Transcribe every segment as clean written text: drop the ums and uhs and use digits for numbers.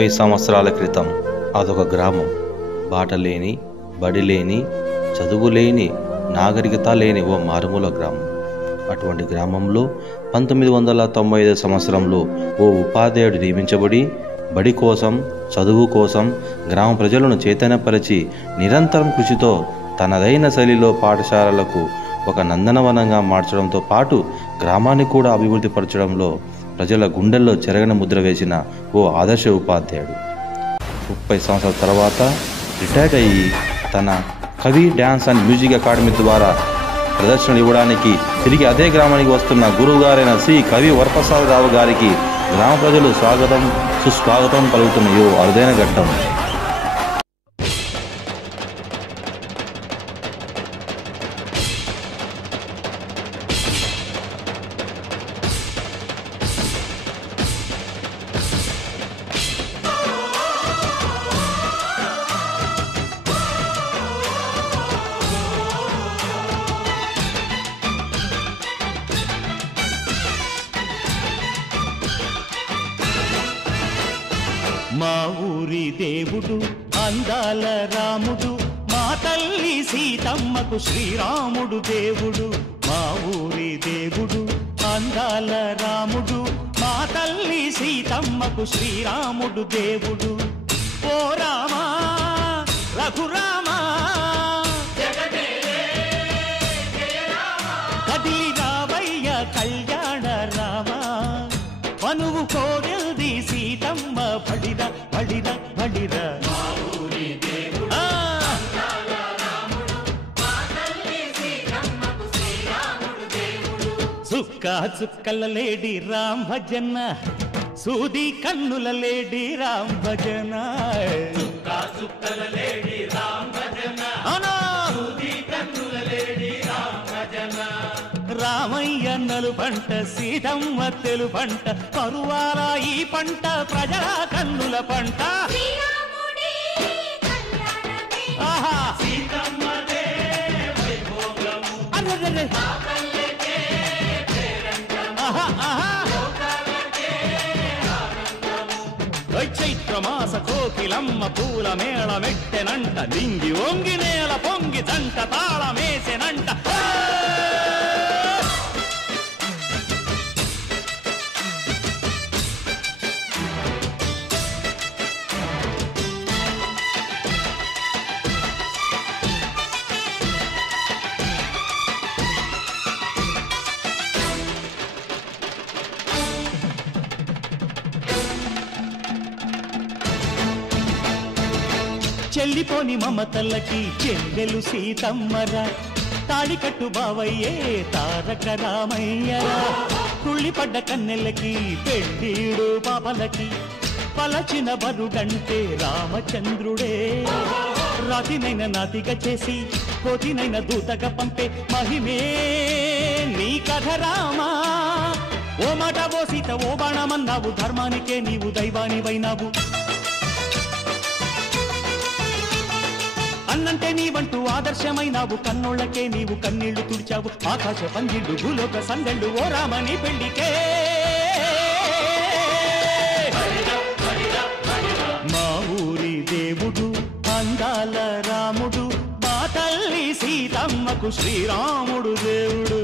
30 సంవత్సరాల క్రితం అదొక గ్రామం. బాట లేని, బడి లేని, చదువు లేని, నాగరికత లేని ఓ మారుమూల గ్రామం. అటువంటి గ్రామంలో 1995 సంవత్సరంలో ఓ ఉపాధ్యాయుడు నియమించబడి బడి కోసం, చదువు కోసం గ్రామ ప్రజలను చైతన్యపరిచి నిరంతరం కృషితో తనదైన శైలిలో పాఠశాలలకు ఒక నందనవనంగా మార్చడంతో పాటు గ్రామాన్ని కూడా అభివృద్ధి పరచడంలో ప్రజల గుండెల్లో చెరగని ముద్ర వేసిన ఓ ఆదర్శ ఉపాధ్యాయుడు. 30 సంవత్సరాల తర్వాత రిటైర్డ్ అయ్యి తన కవి డ్యాన్స్ అండ్ మ్యూజిక్ అకాడమీ ద్వారా ప్రదర్శనలు ఇవ్వడానికి తిరిగి అదే గ్రామానికి వస్తున్న గురువుగారైన శ్రీ కవి వరప్రసాదరావు గారికి గ్రామ ప్రజలు స్వాగతం సుస్వాగతం పలుకుతున్న ఓ అరుదైన ఘట్టం. మా ఊరి దేవుడు అందాల రాముడు, మా తల్లి సీతమ్మకు శ్రీరాముడు దేవుడు. మా ఊరి దేవుడు అందాల రాముడు, మా తల్లి సీతమ్మకు శ్రీరాముడు దేవుడు. ఓ రామా రఘురామా కదిలి రావయ్య కళ్యాణ రామా, మనువు కోరెల్ది సీతమ్మ బడిర బడిర బడిర. చుక్క చుక్కల లేడి రామ్ భజన, సూది కన్నుల లేడి రామ్ భజన. రామయ్య నలుపంట, సీతమ్మ తెలుపంట, కరువాల ఈ పంట ప్రజల కన్నుల పంట. ఆహా చైత్రమాస కోకిలమ్మ పూల మేళ మెట్టెనంట, లింగి ఒంగి నేల పొంగి జంట తాళమేసెనంట. చెల్లిపోని మమతల్లకి చెల్లెలు సీతమ్మరా, తాళికట్టు బావయ్యే తారక రామయ్యరా. తుళ్ళిపడ్డ కన్నెలకి పెళ్ళీడు పాపలకి పలచిన బరుడంటే రామచంద్రుడే. రాతినైన నాతిగా చేసి కోతినైన దూతగా పంపే మహిమే నీ కథ రామా. ఓ మాట ఓ సీత ఓ బాణమన్నావు, ధర్మానికే నీవు దైవానివైనావు. అన్నంటే నీవంటూ ఆదర్శమైనావు, కన్నోళ్ళకే నీవు కన్నీళ్లు తుడిచావు. ఆకాశ పందిళ్ళు భూలోక సందళ్ళు ఓ రామని పెళ్లికే. మా ఊరి దేవుడు అందాల రాముడు, మా తల్లి సీతమ్మకు శ్రీరాముడు దేవుడు.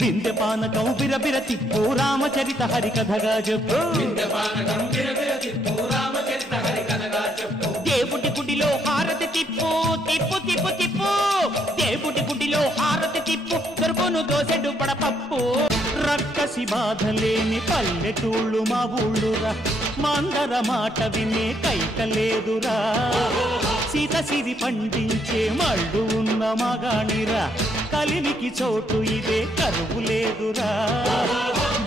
బిందె పానకం బిరబిర తిప్పు రామచరిత హరికథగా చెప్పు. దేవుడి గుడిలో హారతి తిప్పు తిప్పు తిప్పు తిప్పు, దేవుడి గుడిలో హారతి తిప్పు, దొరుకును దోసెడు పడపప్పు. రక్కసి బాధ లేని పల్లెటూళ్ళు మా ఊళ్ళురా, మందర మాట వినే కైకలేదురా. సీత సిరి పండించే మళ్ళు ఉన్న మగాణిరా, కలినికి చోటు ఇదే కరువు లేదురా.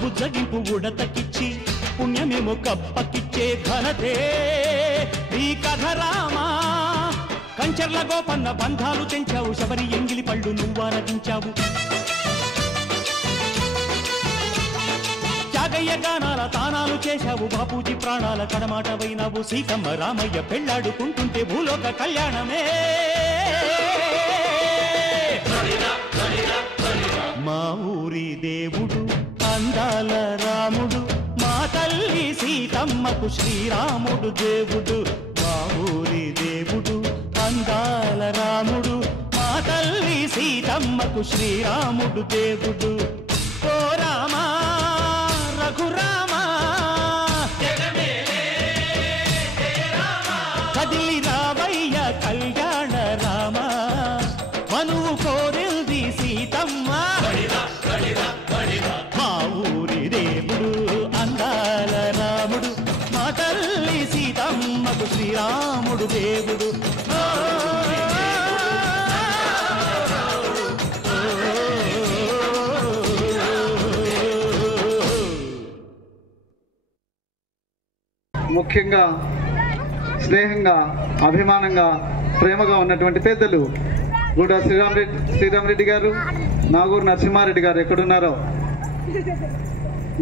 బుజ్జగింపు ఉడతకిచ్చి పుణ్యమేమో కప్పకిచ్చే ఘనతే ఈ కథ రామా. కంచర్ల గోపన్న బంధాలు తెంచావు, శబరి ఎంగిలి పళ్ళు నువ్వారగించావు. త్యాగయ్య గానాల తానాలు చేశావు, బాపూజీ ప్రాణాల కడమాటవైనావు. సీతమ్మ రామయ్య పెళ్లాడుకుంటుంటే భూలోక కళ్యాణమే. ఊరి దేవుడు అందాల రాముడు మా తల్లి సీతమ్మకు శ్రీరాముడు దేవుడు మా ఊరి దేవుడు అందాల రాముడు మా తల్లి సీతమ్మకు శ్రీరాముడు దేవుడు ఓ రామా రఘురామా కదిలి రావయ్య కళ్యాణ రామ మనువు కోరింది సీతమ్మ మా ఊరి దేవుడు అందాల రాముడు మా తల్లి సీతమ్మకు శ్రీరాముడు దేవుడు ముఖ్యంగా స్నేహంగా అభిమానంగా ప్రేమగా ఉన్నటువంటి పెద్దలు గూడ శ్రీరామరెడ్డి గారు, నాగూరు నరసింహారెడ్డి గారు ఎక్కడున్నారో,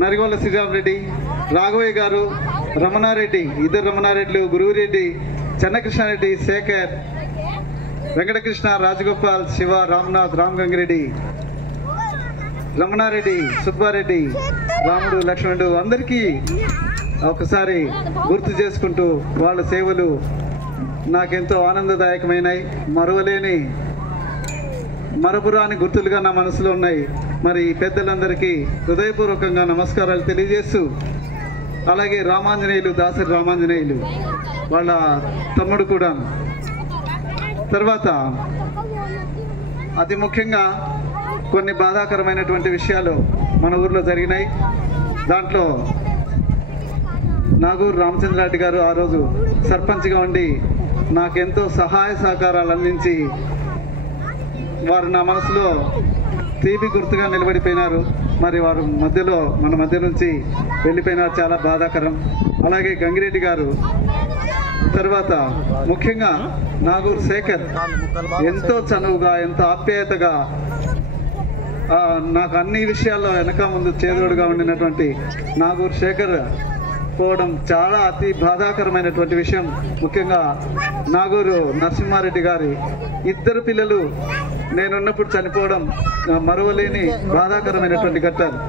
నరిగొల్ల శ్రీరామరెడ్డి, రాఘవయ్య గారు, రమణారెడ్డి, ఇద్దరు రమణారెడ్డిలు, గురువురెడ్డి, చెన్నకృష్ణారెడ్డి, శేఖర్, వెంకటకృష్ణ, రాజగోపాల్, శివ, రామ్నాథ్, రామగంగిరెడ్డి, రమణారెడ్డి, సుబ్బారెడ్డి, రాముడు, లక్ష్మణుడు అందరికీ ఒకసారి గుర్తు చేసుకుంటూ వాళ్ళ సేవలు నాకెంతో ఆనందదాయకమైనవి, మరువలేని మరపురాని గుర్తులుగా నా మనసులో ఉన్నాయి. మరి పెద్దలందరికీ హృదయపూర్వకంగా నమస్కారాలు తెలియజేస్తూ, అలాగే రామాంజనేయులు, దాసరి రామాంజనేయులు వాళ్ళ తమ్ముడు కూడా. తర్వాత అతి ముఖ్యంగా కొన్ని బాధాకరమైనటువంటి విషయాలు మన ఊర్లో జరిగినాయి. దాంట్లో నాగూరు రామచంద్రారెడ్డి గారు ఆ రోజు సర్పంచ్గా ఉండి నాకెంతో సహాయ సహకారాలు అందించి వారు నా మనసులో తీపి గుర్తుగా నిలబడిపోయినారు. మరి వారు మన మధ్య నుంచి వెళ్ళిపోయినారు, చాలా బాధాకరం. అలాగే గంగిరెడ్డి గారు, తర్వాత ముఖ్యంగా నాగూరు శేఖర్ ఎంతో చనువుగా, ఎంతో ఆప్యాయతగా నాకు అన్ని విషయాల్లో వెనక ముందు చేదోడుగా ఉండినటువంటి నాగూరు శేఖర్ పోవడం చాలా అతి బాధాకరమైనటువంటి విషయం. ముఖ్యంగా నాగూరు నరసింహారెడ్డి గారి ఇద్దరు పిల్లలు నేనున్నప్పుడు చనిపోవడం మరువలేని బాధాకరమైనటువంటి ఘట్టాలు.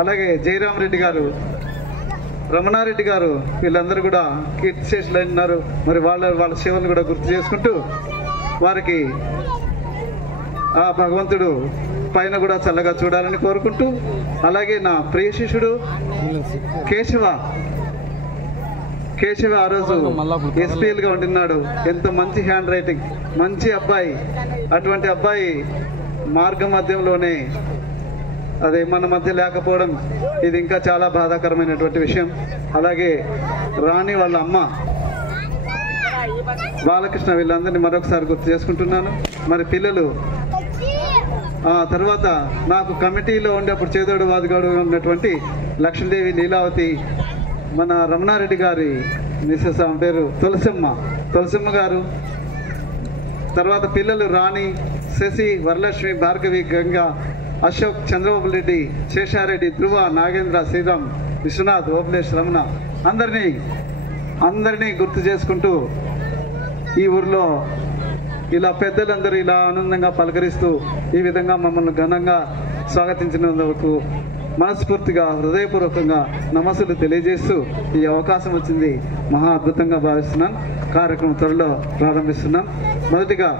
అలాగే జయరామరెడ్డి గారు, రమణారెడ్డి గారు వీళ్ళందరూ కూడా కీర్తిశేషులు ఉన్నారు. మరి వాళ్ళ సేవలను కూడా గుర్తు చేసుకుంటూ వారికి ఆ భగవంతుడు పైన కూడా చల్లగా చూడాలని కోరుకుంటూ, అలాగే నా ప్రియ శిష్యుడు కేశవ ఆ రోజు ఎస్పీఎల్ గా ఉంటున్నాడు. ఎంతో మంచి హ్యాండ్ రైటింగ్, మంచి అబ్బాయి. అటువంటి అబ్బాయి మార్గ మధ్యంలోనే అదే మన మధ్య లేకపోవడం ఇది ఇంకా చాలా బాధాకరమైనటువంటి విషయం. అలాగే రాణి వాళ్ళ అమ్మ బాలకృష్ణ వీళ్ళందరినీ మరొకసారి గుర్తు చేసుకుంటున్నాను. మరి పిల్లలు తర్వాత నాకు కమిటీలో ఉండి అప్పుడు చేదోడు వాదుగాడు ఉన్నటువంటి లక్ష్మీదేవి, లీలావతి, మన రమణారెడ్డి గారి మిస్సెస్ ఆమె పేరు తులసమ్మ గారు, తర్వాత పిల్లలు రాణి, శశి, వరలక్ష్మి, భార్గవి, గంగా, అశోక్, చంద్రబాబు రెడ్డి, శేషారెడ్డి, ధ్రువ, నాగేంద్ర, శ్రీరామ్, విశ్వనాథ్, ఓపలేష్, రమణ అందరినీ గుర్తు చేసుకుంటూ ఈ ఊర్లో ఇలా పెద్దలందరూ ఇలా ఆనందంగా పలకరిస్తూ ఈ విధంగా మమ్మల్ని ఘనంగా స్వాగతించినందుకు మనస్ఫూర్తిగా హృదయపూర్వకంగా నమస్సులు తెలియజేస్తూ ఈ అవకాశం వచ్చింది మహా అద్భుతంగా భావిస్తున్నాను. కార్యక్రమం త్వరలో ప్రారంభిస్తున్నాం. మొదటిగా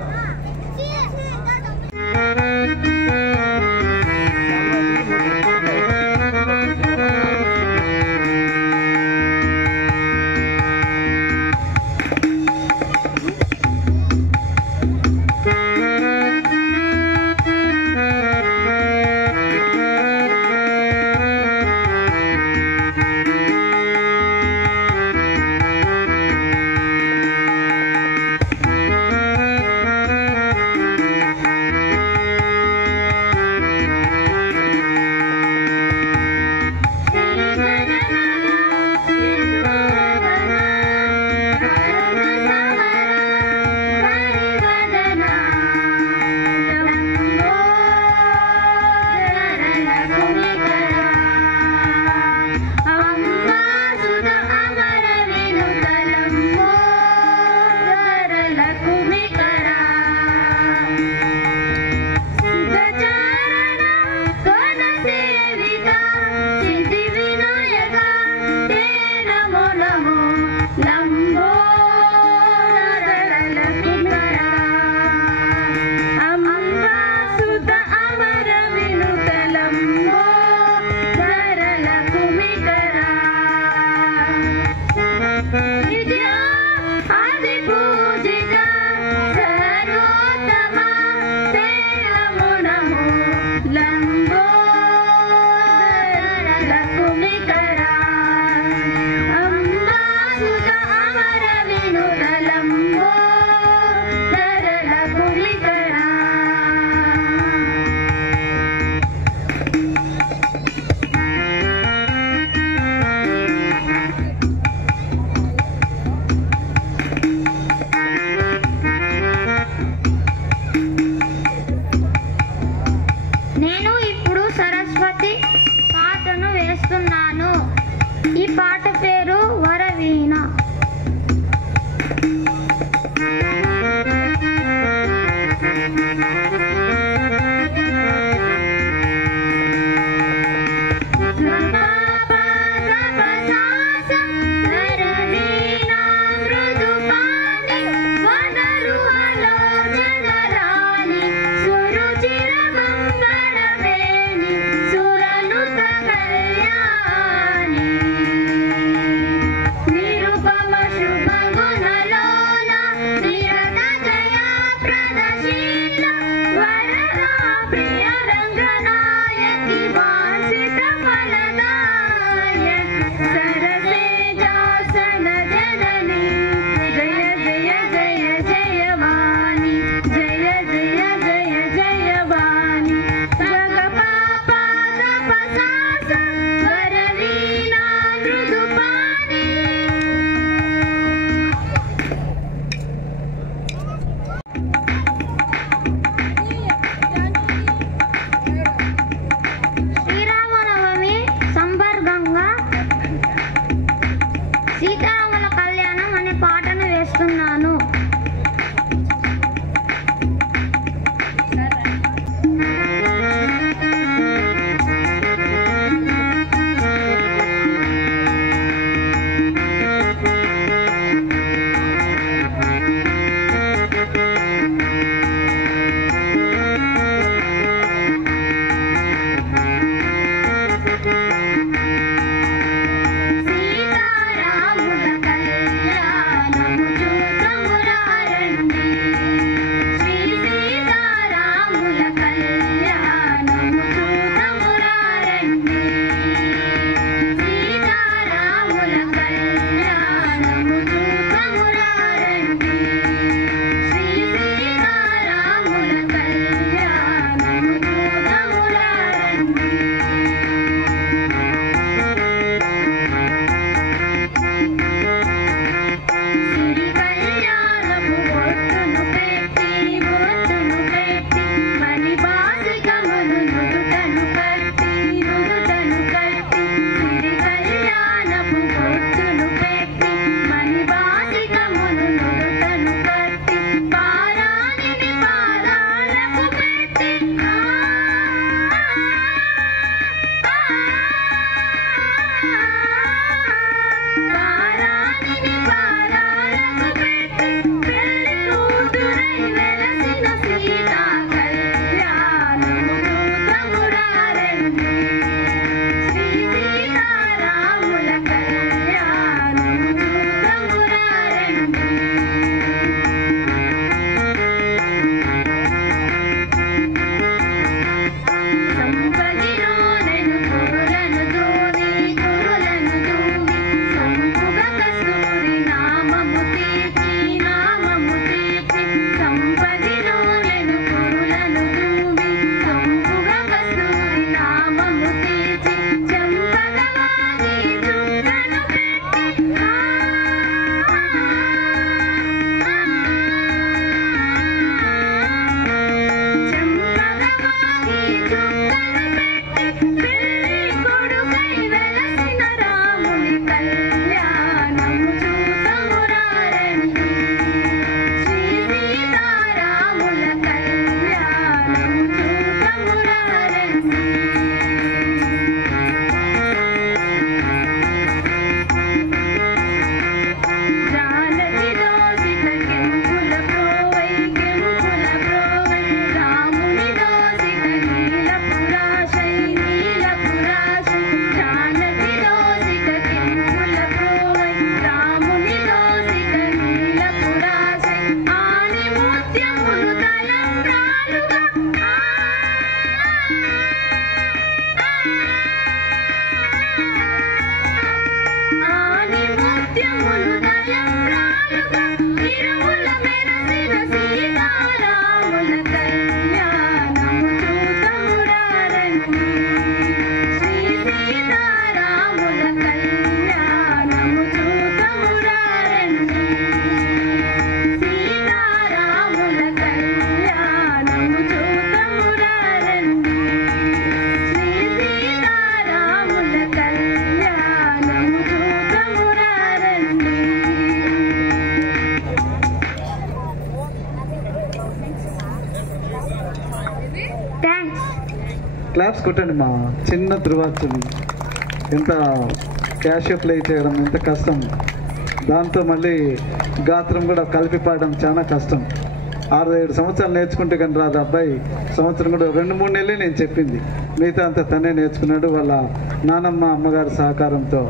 నేను ఇప్పుడు సరస్వతి పాటను వేస్తున్నాను. ఈ పాట పేరు వరవీణ. క్లాప్స్ కొట్టండి. మా చిన్న ధృవార్జున్ ఎంత క్యాషియో ప్లే చేయడం ఎంత కష్టం, దాంతో మళ్ళీ గాత్రం కూడా కలిపి పాడడం చాలా కష్టం. 6-7 సంవత్సరాలు నేర్చుకుంటే కానీ రాదు. అబ్బాయి సంవత్సరం కూడా 2-3 నెలలే నేను చెప్పింది, మిగతా అంతా తనే నేర్చుకున్నాడు వాళ్ళ నానమ్మ అమ్మగారి సహకారంతో.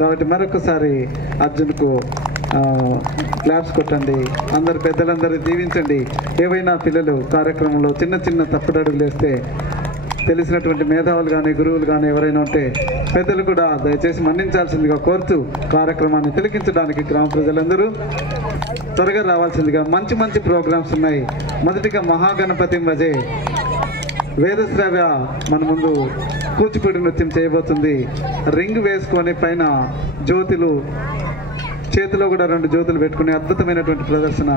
కాబట్టి మరొకసారి అర్జున్కు క్లాప్స్ కొట్టండి. అందరు పెద్దలందరూ దీవించండి. ఏవైనా పిల్లలు కార్యక్రమంలో చిన్న చిన్న తప్పుడడుగులు వేస్తే తెలిసినటువంటి మేధావులు కానీ గురువులు కానీ ఎవరైనా ఉంటే పెద్దలు కూడా దయచేసి మన్నించాల్సిందిగా కోరుతూ కార్యక్రమాన్ని తిలకించడానికి గ్రామ ప్రజలందరూ త్వరగా రావాల్సిందిగా. మంచి మంచి ప్రోగ్రామ్స్ ఉన్నాయి. మొదటిగా మహాగణపతి భజే వేదశ్రావ్య మన ముందు కూచిపూడి నృత్యం చేయబోతుంది. రింగ్ వేసుకొని పైన జ్యోతులు, చేతిలో కూడా 2 జ్యోతులు పెట్టుకునే అద్భుతమైనటువంటి ప్రదర్శన.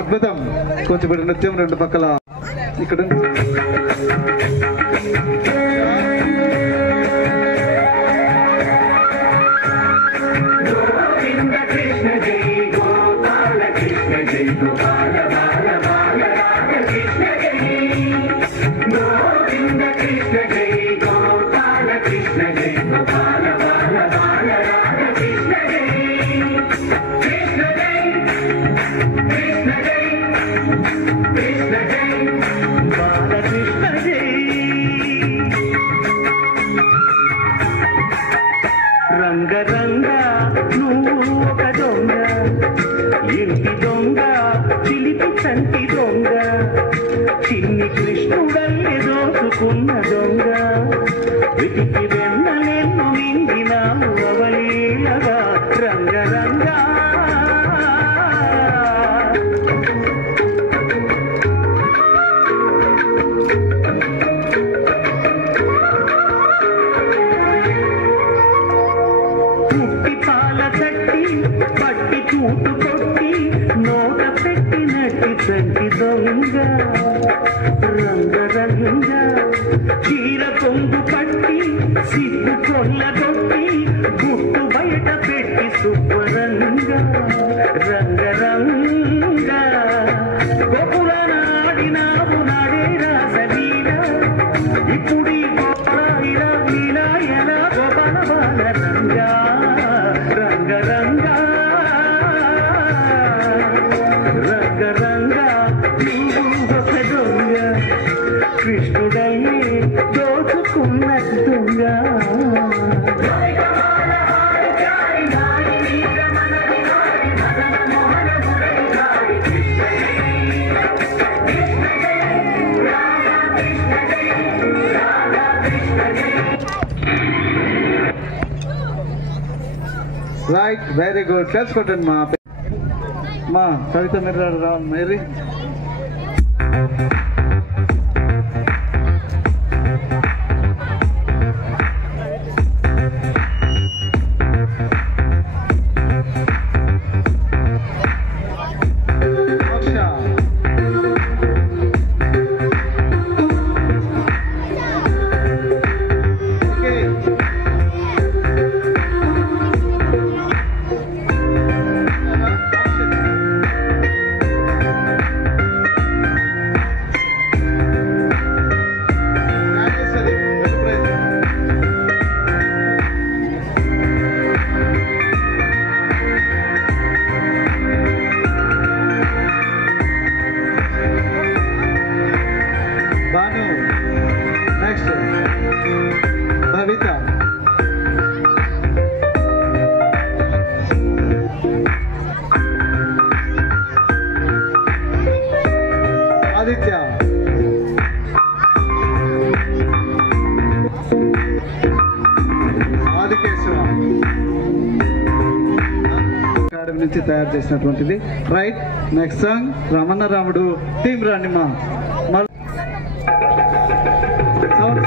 అద్భుతం. కూచిపూడి నృత్యం 2 పక్కల ఇక్కడ చిన్ని కృష్ణుడల్లి దోచుకున్న దొంగ వెతికి వెన్నలెన్ను నిండినావు అవలీలగా రంగరంగా పుట్టి పాల చట్టి పట్టి చూటు కొట్టి కొట్టి నోట పెట్టినట్టి చంటి దొంగ రంగరంగ చీర కొంగు పట్టి సిగ్గు కొల్లగొట్టి గుట్టు బయట పెట్టి సుబ్బరంగ రంగరంగ గోపుల నాడినావు నాడే రాసలీల ఇప్పుడీ గోపాల ఇలా ఎలా గోపాల బాల రంగా రంగరంగా రంగరంగా నువ్వు ఒక దొంగ కృష్ణుడయ్యే దోచుకున్న దొంగ రైట్, వెరీ గుడ్. తెలుసుకోండి మా కవిత మీరు రావాలి మేరీ. ఆదిత్య, ఆదికేశవ అకాడమీ నుంచి తయారు చేసినటువంటిది. రైట్, నెక్స్ట్ సాంగ్ రమణ రాముడు టీం రాండి మా రాముడు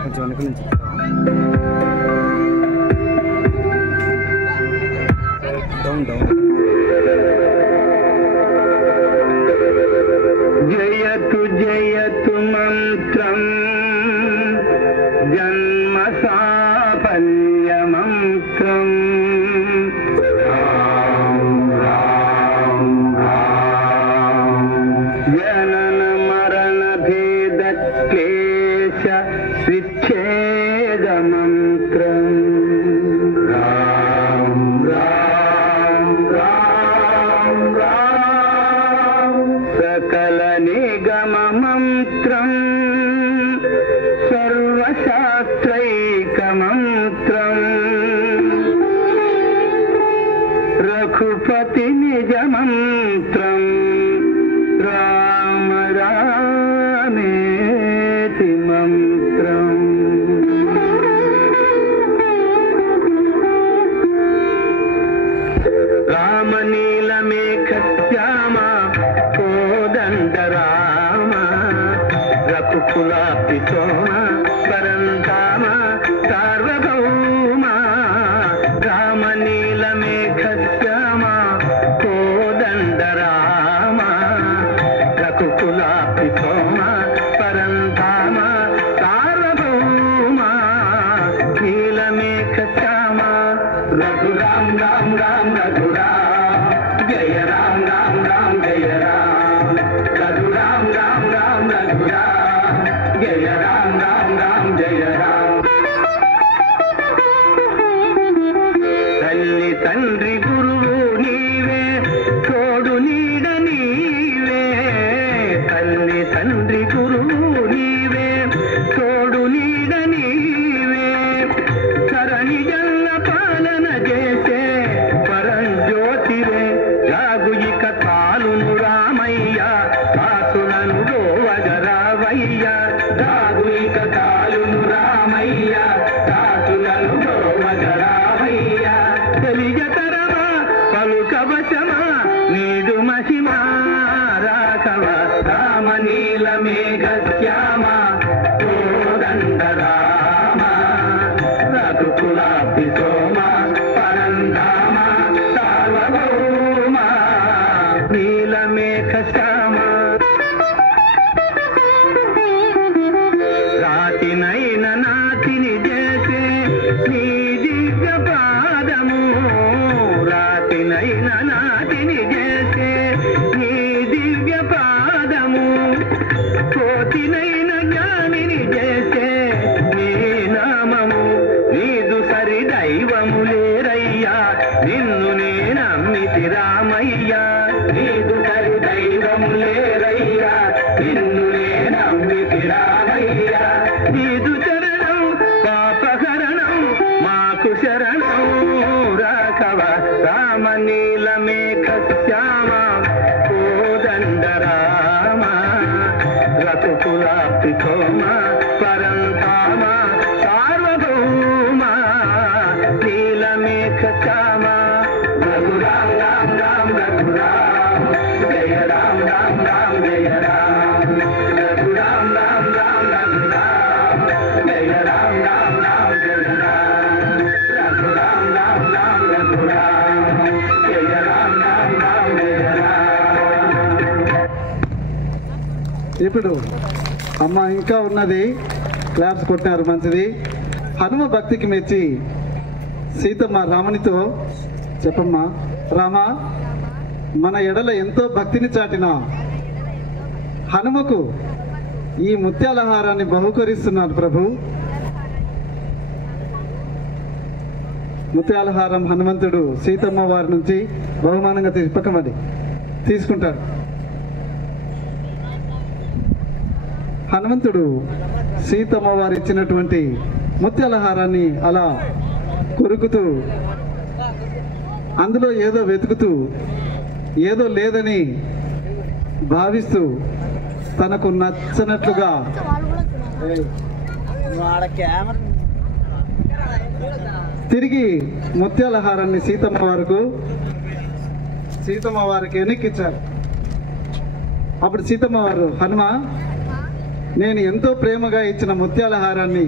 కొంచెం వెనక నుంచి డౌన్ డౌన్. జయతు జయతు మంత్రం జన్మ సాఫల్య మంత్రం జనన మరణ భేద క్లేశ విచ్ఛేద మంత్రం రామ్ రామ్ రామ్ రామ్ సకల నిగమ మంత్రం సర్వశాస్త్రైక మంత్రం రఘుపతి నిజ మంత్రం రామ రామేతి మంత్రం రామనీలమేఘ శ్యామ కోదండ రామ రఘుకులాపి సోమ పరంధామ సార్వభౌమ రామనీలమేఘ శ్యామ కోదండ రామ రఘుకులాపి సోమ పరంధామ సార్వభౌమ నీలమేఘ శ్యామ రఘురామ్ రామ్ రామ్ రఘురామ్ జయ రామ్ రామ్ రామ్ జయ రామ్ రఘురామ్ రామ్ రామ్ రఘురామ్ జయ రామ్ రామ్ రామ్ జయ రామ్ తల్లి తండ్రి గురువు నీవే తోడు నీడ నీవే తల్లి తండ్రి గురువు నీవే తోడు నీడ నీవే సరణి జల్ల పాలన చేసే పరంజ్యోతివే జాగు ఇక తాలును రామయ్య కాసులను గోవగరావయ్య జాగు ఇక తాలును రామయ్య కాసులను గోవగరావయ్య తెలియతరమా పలుకవశమా నీడు మహిమా రాఘవ రామనీల మేఘ శ్యామ కోదండ రామ రఘుకులాపి సోమ పరంధామ సార్వభౌమ నీలమేఘ శ్యామ రాతినైన నాతిని చేసే నీ దివ్య పాదము రాతినైన నాతిని చేసే నీ దివ్య పాదము కోతినైన జ్ఞానిని చేసే నీ నామము నీదు సరి దైవము లేరయ్యా నిన్ను నేనమ్మితి రామయ్యా నీదు సరి దైవము లేరయ్యా నిన్ను నేనమ్మితి రామయ్యా నీదు చరణం పాపహరణం మాకు శరణం రాఘవ రామనీలమేఘ శ్యామ కోదండ రామ రఘుకులాపి సోమ పరంధామ సార్వభౌమ నీలమేఘ శ్యామ రఘురామ్ రామ్ రామ్ రఘురామ్ జయ రామ్ రామ్ రామ్ జయ రామ్ రఘురామ్ రామ్ రామ్ రఘురామ్ జయ రామ్ రామ్ రామ్ జయ రామ్ రఘురామ్ రామ్ రామ్ రఘురామ్ జయ రామ్ రామ్ రామ్ జయ రామ్. ఇప్పుడు అమ్మ ఇంకా ఉన్నది, క్లాప్స్ కొట్టినారు, మంచిది. హనుమ భక్తికి మెచ్చి సీతమ్మ రామునితో చెప్పమ్మా, రామా మన ఎడల ఎంతో భక్తిని చాటిన హనుమకు ఈ ముత్యాల హారాన్ని బహుకరిస్తున్నాను ప్రభు. ముత్యాల హారం హనుమంతుడు సీతమ్మ వారి నుంచి బహుమానంగా పక్కమని తీసుకుంటాడు. హనుమంతుడు సీతమ్మ వారు ఇచ్చినటువంటి ముత్యాల హారాన్ని అలా కొరుకుతూ అందులో ఏదో వెతుకుతూ ఏదో లేదని భావిస్తూ తనకు నచ్చనట్లుగా తిరిగి ముత్యాల హారాన్ని సీతమ్మ వారికి వెనక్కిచ్చారు. అప్పుడు సీతమ్మ వారు, హనుమ, నేను ఎంతో ప్రేమగా ఇచ్చిన ముత్యాల హారాన్ని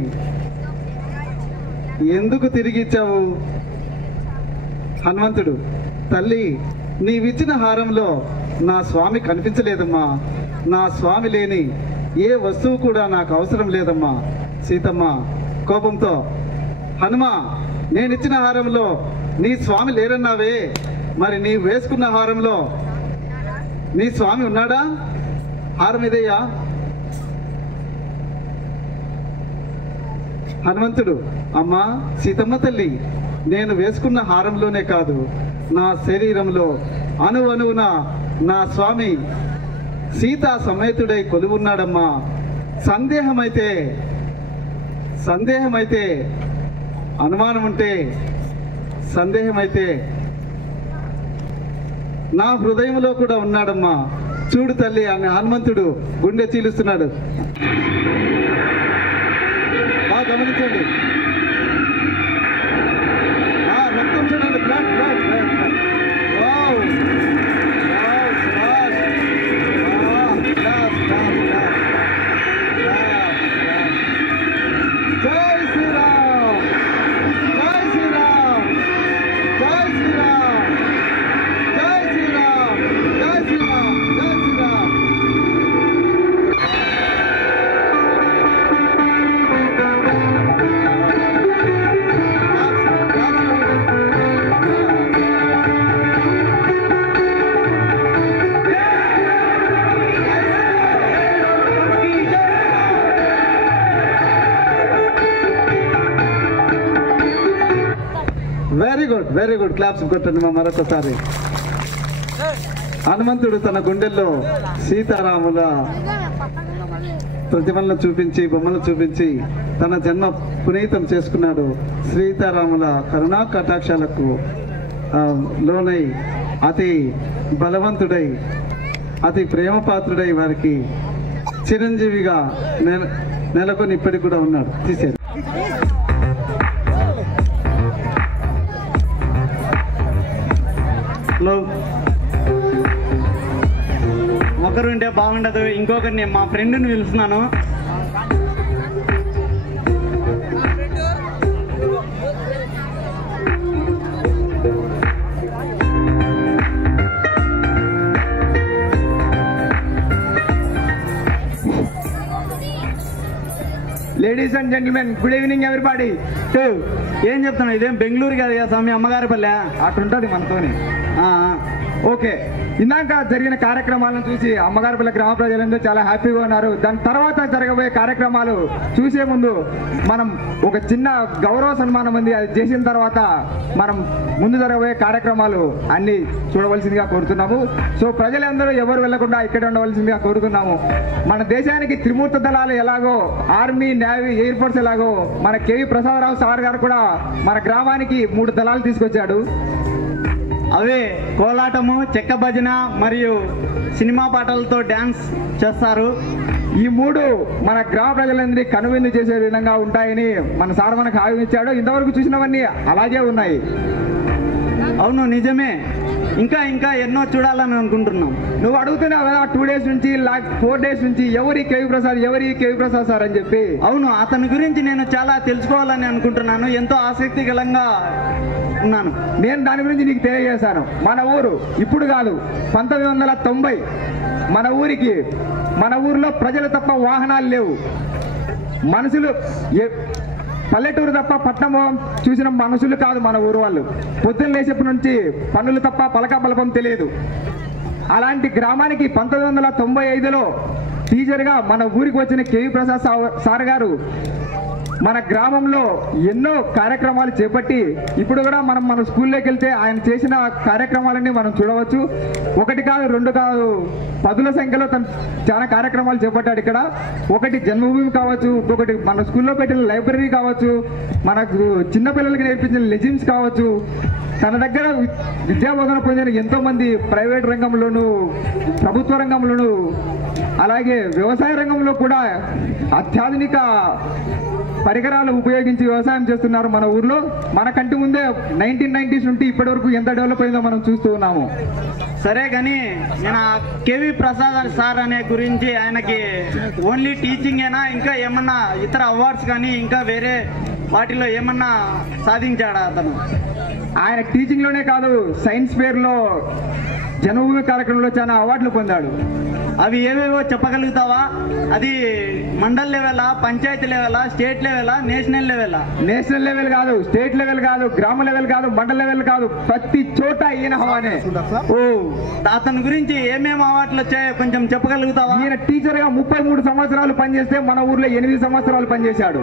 ఎందుకు తిరిగి ఇచ్చావు? హనుమంతుడు, తల్లి, నీవిచ్చిన హారంలో నా స్వామి కనిపించలేదమ్మా. నా స్వామి లేని ఏ వస్తువు కూడా నాకు అవసరం లేదమ్మా. సీతమ్మ కోపంతో, హనుమ, నేనిచ్చిన హారంలో నీ స్వామి లేరన్నావే, మరి నీ వేసుకున్న హారంలో నీ స్వామి ఉన్నాడా? హారం ఇదయ్యా. హనుమంతుడు, అమ్మా సీతమ్మ తల్లి, నేను వేసుకున్న హారంలోనే కాదు, నా శరీరంలో అణువణువున నా స్వామి సీతా సమేతుడై కొలువున్నాడమ్మా. సందేహమైతే అనుమానం ఉంటే, సందేహమైతే నా హృదయంలో కూడా ఉన్నాడమ్మా. చూడు తల్లి అని హనుమంతుడు గుండె చీలుస్తున్నాడు. బాగా గమనించండి, రక్తం చూడండి, blood blood blood. Wow wow, Subhash. జై శ్రీరామ్, జై శ్రీరామ్, జై శ్రీరామ్, జై శ్రీరామ్, జై శ్రీరామ్, జై శ్రీరామ్. వెరీ గుడ్ క్లాప్స్ కొట్టండి మా మరొకసారి. హనుమంతుడు తన గుండెల్లో సీతారాముల ప్రతిమలను చూపించి, బొమ్మలు చూపించి తన జన్మ పునీతం చేసుకున్నాడు. సీతారాముల కరుణా కటాక్షాలకు లోనై అతి బలవంతుడై, అతి ప్రేమపాత్రుడై వారికి చిరంజీవిగా నెలకొని ఇప్పటికి కూడా ఉన్నాడు. తీసేది ఒకరు ఉంటే బాగుండదు, ఇంకొకరిని మా ఫ్రెండ్ని పిలుస్తున్నాను. Ladies and gentlemen, good evening everybody. ఏం చెప్తున్నావు? ఇదేం బెంగళూరు కాదు కదా స్వామి, అమ్మగారి పల్లె అటుంటది మనతోని. ఓకే, ఇందాక జరిగిన కార్యక్రమాలను చూసి అమ్మగారిపల్లి గ్రామ ప్రజలందరూ చాలా హ్యాపీగా ఉన్నారు. దాని తర్వాత జరగబోయే కార్యక్రమాలు చూసే ముందు మనం ఒక చిన్న గౌరవ సన్మానం ఉంది, అది చేసిన తర్వాత మనం ముందు జరగబోయే కార్యక్రమాలు అన్ని చూడవలసిందిగా కోరుతున్నాము. సో ప్రజలందరూ ఎవరు వెళ్లకుండా ఇక్కడ ఉండవలసిందిగా కోరుతున్నాము. మన దేశానికి త్రిమూర్త దళాలు ఎలాగో, ఆర్మీ, నేవీ, ఎయిర్ ఫోర్స్ ఎలాగో, మన కేవీ ప్రసాదరావు సార్ గారు కూడా మన గ్రామానికి 3 దళాలు తీసుకొచ్చాడు. అవే కోలాటము, చెక్క భజన మరియు సినిమా పాటలతో డ్యాన్స్ చేస్తారు. ఈ 3 మన గ్రామ ప్రజలందరినీ కనువిందు చేసే విధంగా ఉంటాయని మన సార్ మనకు హామీ ఇచ్చాడు. ఇంతవరకు చూసినవన్నీ అలాగే ఉన్నాయి. అవును, నిజమే. ఇంకా ఎన్నో చూడాలని అనుకుంటున్నాం. నువ్వు అడుగుతున్నావు కదా 2 days నుంచి 4 days నుంచి ఎవరి కేవీ ప్రసాద్ సార్ అని చెప్పి. అవును, అతని గురించి నేను చాలా తెలుసుకోవాలని అనుకుంటున్నాను. ఎంతో ఆసక్తికరంగా ఉన్నాను. నేను దాని గురించి నీకు తెలియజేశాను. మన ఊరు ఇప్పుడు కాదు, 1990 మన ఊరిలో ప్రజలు తప్ప వాహనాలు లేవు. మనుషులు పల్లెటూరు తప్ప పట్టణం చూసిన మనుషులు కాదు మన ఊరు వాళ్ళు. పొద్దున్న లేచేప్పటి నుంచి పనులు తప్ప పలక బలపం తెలియదు. అలాంటి గ్రామానికి 1995లో టీచర్గా మన ఊరికి వచ్చిన కేవీ ప్రసాద్ సార్ గారు మన గ్రామంలో ఎన్నో కార్యక్రమాలు చేపట్టి ఇప్పుడు కూడా మనం మన స్కూల్లోకి వెళ్తే ఆయన చేసిన కార్యక్రమాలన్నీ మనం చూడవచ్చు. ఒకటి కాదు, రెండు కాదు, పదుల సంఖ్యలో తను చాలా కార్యక్రమాలు చేపట్టాడు ఇక్కడ. ఒకటి జన్మభూమి కావచ్చు, ఇంకొకటి మన స్కూల్లో పెట్టిన లైబ్రరీ కావచ్చు, మనకు చిన్నపిల్లలకి నేర్పించిన లెజిమ్స్ కావచ్చు. తన దగ్గర విద్యాబోధన పొందిన ఎంతోమంది ప్రైవేట్ రంగంలోనూ ప్రభుత్వ రంగంలోనూ అలాగే వ్యవసాయ రంగంలో కూడా అత్యాధునిక పరికరాలు ఉపయోగించి వ్యవసాయం చేస్తున్నారు మన ఊర్లో. మన కంటి ముందే 1990s నుండి ఇప్పటి వరకు ఎంత డెవలప్ అయిందో మనం చూస్తూ ఉన్నాము. సరే కానీ నేను కేవి ప్రసాద్ సార్ అనే గురించి ఆయనకి ఓన్లీ టీచింగ్ ఏనా, ఇంకా ఏమన్నా ఇతర అవార్డ్స్ కానీ ఇంకా వేరే వాటిలో ఏమన్నా సాధించాడా అతను? ఆయన టీచింగ్లోనే కాదు, సైన్స్ ఫేర్లో జన్మభూమి కార్యక్రమంలో చాలా అవార్డులు పొందాడు. అవి ఏవేవో చెప్పగలుగుతావా? అది మండల్ లెవెలా, పంచాయతీ లెవెలా, స్టేట్ లెవెలా, నేషనల్ లెవెలా? నేషనల్ లెవెల్ కాదు, స్టేట్ లెవెల్ కాదు, గ్రామ లెవెల్ కాదు, మండల్ లెవెల్ కాదు, ప్రతి చోట ఈయన హవానే. ఓ, అతని గురించి ఏమేమి అవార్డులు వచ్చాయో కొంచెం చెప్పగలుగుతావా? ఈయన టీచర్ గా 33 సంవత్సరాలు పనిచేస్తే మన ఊర్లో 8 సంవత్సరాలు పనిచేశాడు.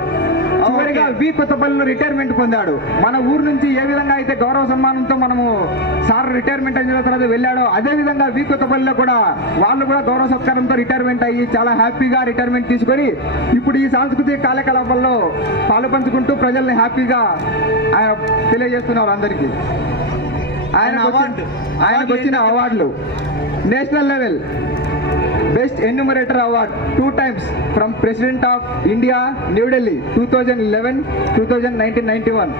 చివరిగా వి కొత్తపల్లిలో రిటైర్మెంట్ పొందాడు. మన ఊరు నుంచి ఏ విధంగా అయితే గౌరవ సన్మానంతో మనము సార్ రిటైర్మెంట్ అయిన తర్వాత వెళ్ళాడో అదే విధంగా వి కొత్తపల్లిలో కూడా వాళ్ళు కూడా గౌరవ సత్కారంతో రిటైర్మెంట్ అయ్యి చాలా హ్యాపీగా రిటైర్మెంట్ తీసుకొని ఇప్పుడు ఈ సాంస్కృతిక కార్యకలాపాల్లో పాలుపంచుకుంటూ ప్రజల్ని హ్యాపీగా తెలియజేస్తున్నారు అందరికీ. ఆయనకు వచ్చిన అవార్డులు: national level best enumerator award 2 times from president of India, New Delhi 2011, 1991.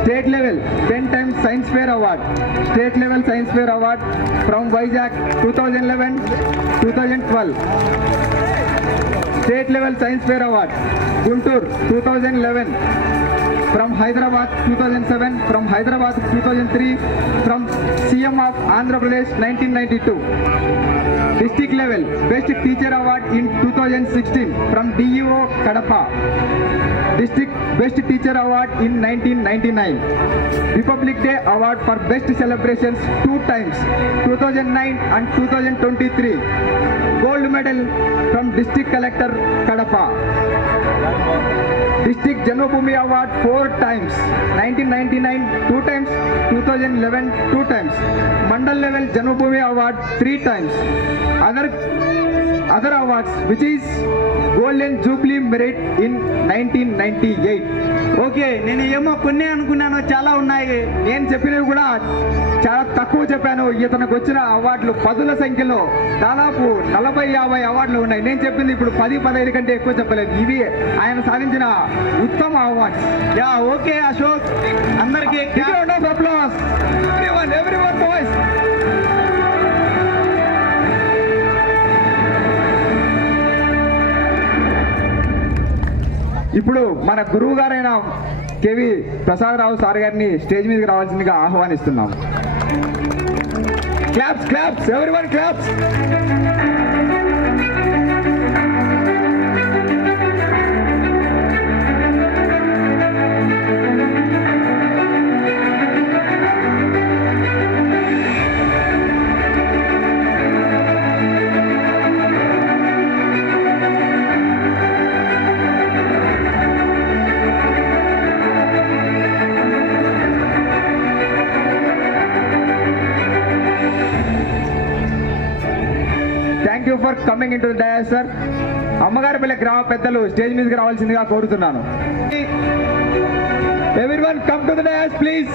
State level 10 times Science Fair Award, State level Science Fair Award from Vizag 2011, 2012. State level Science Fair Award Guntur 2011, from Hyderabad 2007, from Hyderabad 2003, from CM of Andhra Pradesh 1992. District level Best Teacher Award in 2016 from DEO Kadapa. District Best Teacher Award in 1999. Republic Day Award for Best Celebrations 2 times, 2009 and 2023. Gold Medal from District Collector Kadapa. District Janmabhoomi Award 4 times, 1999 2 times, 2011 2 times. Mandal Level Janmabhoomi Award 3 times. Other awards which is Golden Jubilee Merit in 1998. Okay, నేను ఏమో కొన్ని అనుకున్నాను, చాలా ఉన్నాయి. నేను చెప్పినవి కూడా చాలా తక్కువ చెప్పాను. ఇతనికి వచ్చిన అవార్డులు పదుల సంఖ్యలో దాదాపు 40-50 అవార్డులు ఉన్నాయి. నేను చెప్పింది ఇప్పుడు 10-15 కంటే ఎక్కువ చెప్పలేదు. ఇవి ఆయన సాధించిన ఉత్తమ అవార్డ్స్. యా, ఓకే అశోక్, అందరికీ everyone boys. ఇప్పుడు మన గురువు గారైన కేవి ప్రసాదరావు సార్ గారిని స్టేజ్ మీదకి రావాల్సిందిగా ఆహ్వానిస్తున్నాం. Claps, claps, everyone claps. For coming in to the dais sir. Ammagaripalli గ్రామ పెద్దలు స్టేజ్ మీదకి రావాల్సిందిగా కోరుతున్నాను. Everyone come to the dais please.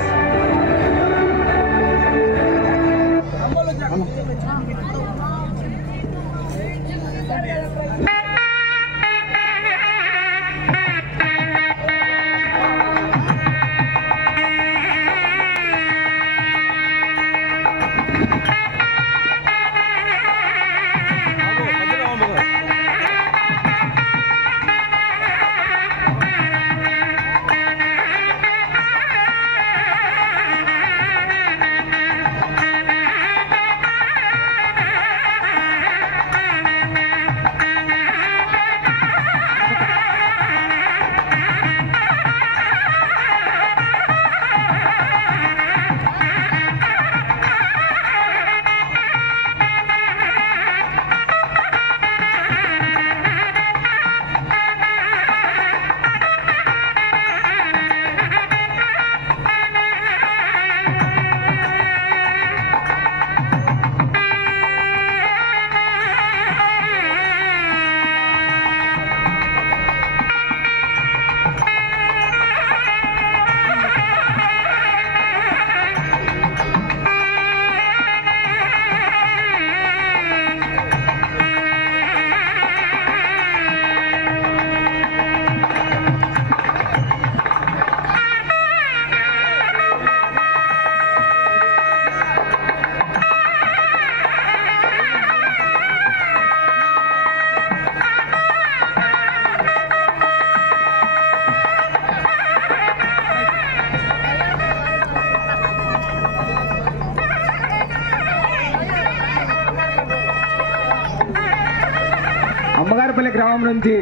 గ్రామం నుంచి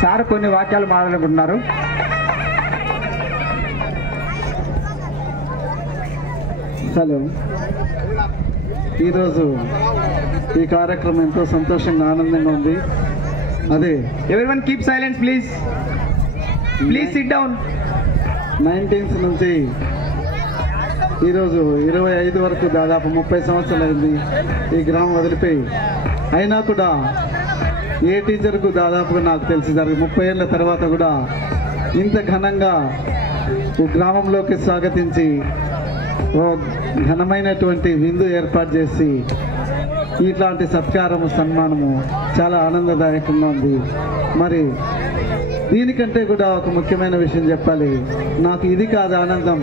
సార్ కొన్ని వాక్యాలు మాట్లాడుకుంటున్నారు. హలో, ఈరోజు ఈ కార్యక్రమం ఎంతో సంతోషంగా ఆనందంగా ఉంది. అదే everyone keep silence please. Please SIT down. 19th నుంచి ఈరోజు 25 వరకు దాదాపు 30 సంవత్సరాలు అయింది ఈ గ్రామం వదిలిపోయి. అయినా కూడా ఏ టీచర్కు దాదాపుగా నాకు తెలిసి 30 ఏళ్ళ తర్వాత కూడా ఇంత ఘనంగా ఈ గ్రామంలోకి స్వాగతించి ఓ ఘనమైనటువంటి విందు ఏర్పాటు చేసి ఇట్లాంటి సత్కారము సన్మానము చాలా ఆనందదాయకంగా ఉంది. మరి దీనికంటే కూడా ఒక ముఖ్యమైన విషయం చెప్పాలి. నాకు ఇది కాదు ఆనందం.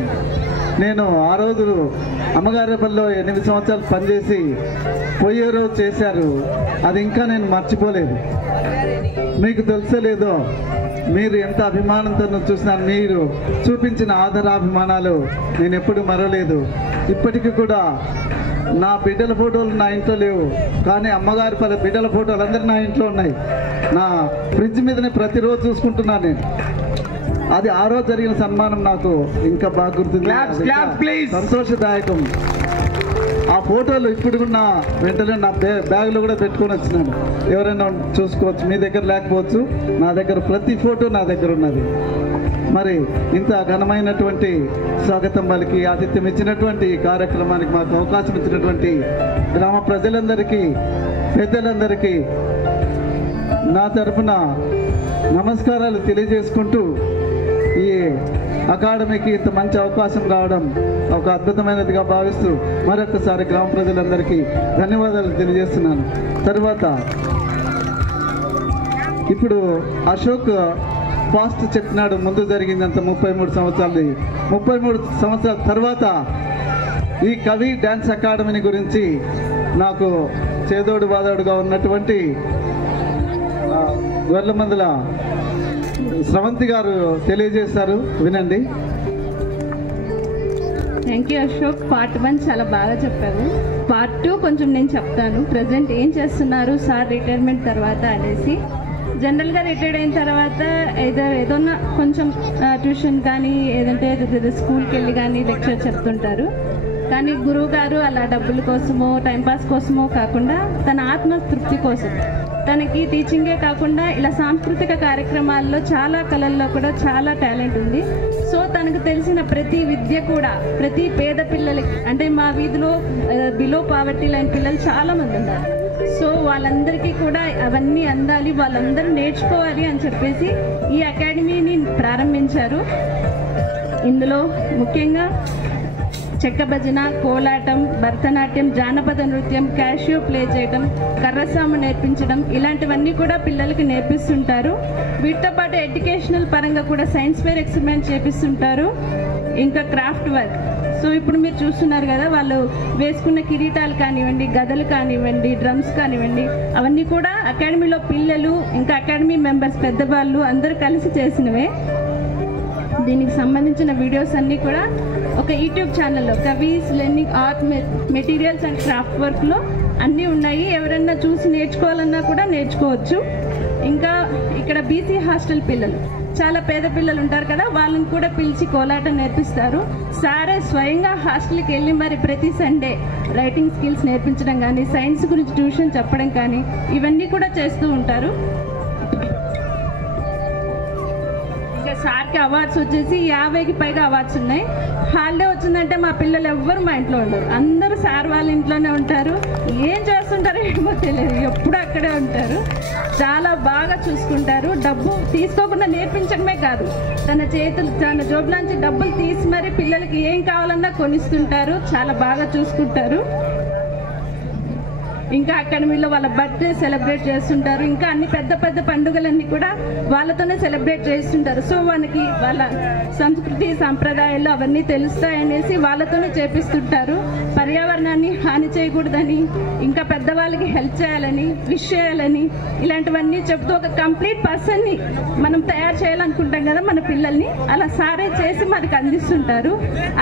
నేను ఆ రోజు అమ్మగారేపల్లిలో 8 సంవత్సరాలు పనిచేసి పోయే రోజు చేశారు, అది ఇంకా నేను మర్చిపోలేదు. మీకు తెలుసలేదో, మీరు ఎంత అభిమానంతో చూసినా మీరు చూపించిన ఆదరాభిమానాలు నేను ఎప్పుడు మరవలేదు. ఇప్పటికీ కూడా నా బిడ్డల ఫోటోలు నా ఇంట్లో లేవు, కానీ అమ్మగారి బిడ్డల ఫోటోలు అందరూ నా ఇంట్లో ఉన్నాయి. నా ఫ్రిడ్జ్ మీదనే ప్రతిరోజు చూసుకుంటున్నాను నేను. అది ఆ రోజు జరిగిన సన్మానం నాకు ఇంకా బాగా గుర్తుంది. సంతోషదాయకం. ఆ ఫోటోలు ఇప్పుడు కూడా వెంటనే నా బ్యాగ్లో కూడా పెట్టుకొని వచ్చినాను. ఎవరైనా చూసుకోవచ్చు, మీ దగ్గర లేకపోవచ్చు, నా దగ్గర ప్రతి ఫోటో నా దగ్గర ఉన్నది. మరి ఇంత ఘనమైనటువంటి స్వాగతం పలికి ఆతిథ్యం ఇచ్చినటువంటి ఈ కార్యక్రమానికి మాకు అవకాశం ఇచ్చినటువంటి గ్రామ ప్రజలందరికీ, పెద్దలందరికీ నా తరఫున నమస్కారాలు తెలియజేసుకుంటూ, ఈ అకాడమీకి ఇంత మంచి అవకాశం రావడం ఒక అద్భుతమైనదిగా భావిస్తూ మరొకసారి గ్రామ ప్రజలందరికీ ధన్యవాదాలు తెలియజేస్తున్నాను. తర్వాత ఇప్పుడు అశోక్ ఫాస్ట్ చెప్పినాడు, ముందు జరిగిందంత 33 సంవత్సరాలు. 33 సంవత్సరాల తర్వాత ఈ కవి డ్యాన్స్ అకాడమీని గురించి నాకు చేదోడు వాదోడుగా ఉన్నటువంటి గొర్లమందుల స్రవంతి గారు తెలియజేస్తారు, వినండి. Thank you Ashok. పార్ట్ 1 చాలా బాగా చెప్పారు. పార్ట్ 2 కొంచెం నేను చెప్తాను. ప్రజెంట్ ఏం చేస్తున్నారు సార్ రిటైర్మెంట్ తర్వాత అనేసి. జనరల్గా రిటైర్డ్ అయిన తర్వాత ఏదన్నా కొంచెం ట్యూషన్ కానీ ఏదంటే స్కూల్కి వెళ్ళి కానీ లెక్చర్ చెప్తుంటారు. కానీ గురువు గారు అలా డబ్బుల కోసమో టైంపాస్ కోసమో కాకుండా తన ఆత్మతృప్తి కోసం, తనకి టీచింగే కాకుండా ఇలా సాంస్కృతిక కార్యక్రమాల్లో చాలా కళల్లో కూడా చాలా టాలెంట్ ఉంది. సో తనకు తెలిసిన ప్రతి విద్య కూడా ప్రతి పేద పిల్లలకి, అంటే మా వీధిలో బిలో పావర్టీ లైన్ పిల్లలు చాలామంది ఉన్నారు. సో వాళ్ళందరికీ కూడా అవన్నీ అందాలి, వాళ్ళందరూ నేర్చుకోవాలి అని చెప్పేసి ఈ అకాడమీని ప్రారంభించారు. ఇందులో ముఖ్యంగా చెక్క భజన, కోలాటం, భరతనాట్యం, జానపద నృత్యం, క్యాషియో ప్లే చేయడం, కర్రసాము నేర్పించడం, ఇలాంటివన్నీ కూడా పిల్లలకి నేర్పిస్తుంటారు. వీటితో పాటు ఎడ్యుకేషనల్ పరంగా కూడా సైన్స్ ఫేర్ ఎక్స్పెరిమెంట్ చేపిస్తుంటారు, ఇంకా క్రాఫ్ట్ వర్క్. సో ఇప్పుడు మీరు చూస్తున్నారు కదా, వాళ్ళు వేసుకున్న కిరీటాలు కానివ్వండి, గదలు కానివ్వండి, డ్రమ్స్ కానివ్వండి, అవన్నీ కూడా అకాడమీలో పిల్లలు ఇంకా అకాడమీ మెంబర్స్ పెద్దవాళ్ళు అందరూ కలిసి చేసినవే. దీనికి సంబంధించిన వీడియోస్ అన్నీ కూడా ఒక యూట్యూబ్ ఛానల్లో Kavi's learning art materials and craft వర్క్లో అన్నీ ఉన్నాయి. ఎవరన్నా చూసి నేర్చుకోవాలన్నా కూడా నేర్చుకోవచ్చు. ఇంకా ఇక్కడ బీసీ హాస్టల్ పిల్లలు, చాలా పేద పిల్లలు ఉంటారు కదా, వాళ్ళని కూడా పిలిచి కోలాటం నేర్పిస్తారు. సారే స్వయంగా హాస్టల్కి వెళ్ళి మరి ప్రతి సండే రైటింగ్ స్కిల్స్ నేర్పించడం కానీ, సైన్స్ గురించి ట్యూషన్ చెప్పడం కానీ, ఇవన్నీ కూడా చేస్తూ ఉంటారు. సార్కి అవార్డ్స్ వచ్చేసి 50కి పైగా అవార్డ్స్ ఉన్నాయి. హాలిడే వచ్చిందంటే మా పిల్లలు ఎవ్వరు మా ఇంట్లో ఉండరు, అందరూ సార్ వాళ్ళ ఇంట్లోనే ఉంటారు. ఏం చేస్తుంటారో ఏమో తెలియదు, ఎప్పుడు అక్కడే ఉంటారు. చాలా బాగా చూసుకుంటారు. డబ్బు తీసుకోకుండా నేర్పించడమే కాదు, తన జోబులోంచి డబ్బులు తీసి మరి పిల్లలకి ఏం కావాలన్నా కొనిస్తుంటారు. చాలా బాగా చూసుకుంటారు. ఇంకా అకాడమీలో వాళ్ళ బర్త్డే సెలబ్రేట్ చేస్తుంటారు. ఇంకా అన్ని పెద్ద పెద్ద పండుగలన్నీ కూడా వాళ్ళతోనే సెలబ్రేట్ చేస్తుంటారు. సో వాళ్ళకి వాళ్ళ సంస్కృతి సంప్రదాయాలు అవన్నీ తెలుస్తాయనేసి వాళ్ళతోనే చేపిస్తుంటారు. పర్యావరణాన్ని హాని చేయకూడదని, ఇంకా పెద్దవాళ్ళకి హెల్ప్ చేయాలని, విష్ చేయాలని, ఇలాంటివన్నీ చెప్తూ ఒక కంప్లీట్ పర్సన్ని మనం తయారు చేయాలనుకుంటాం కదా మన పిల్లల్ని, అలా సారే చేసి మనకి అందిస్తుంటారు.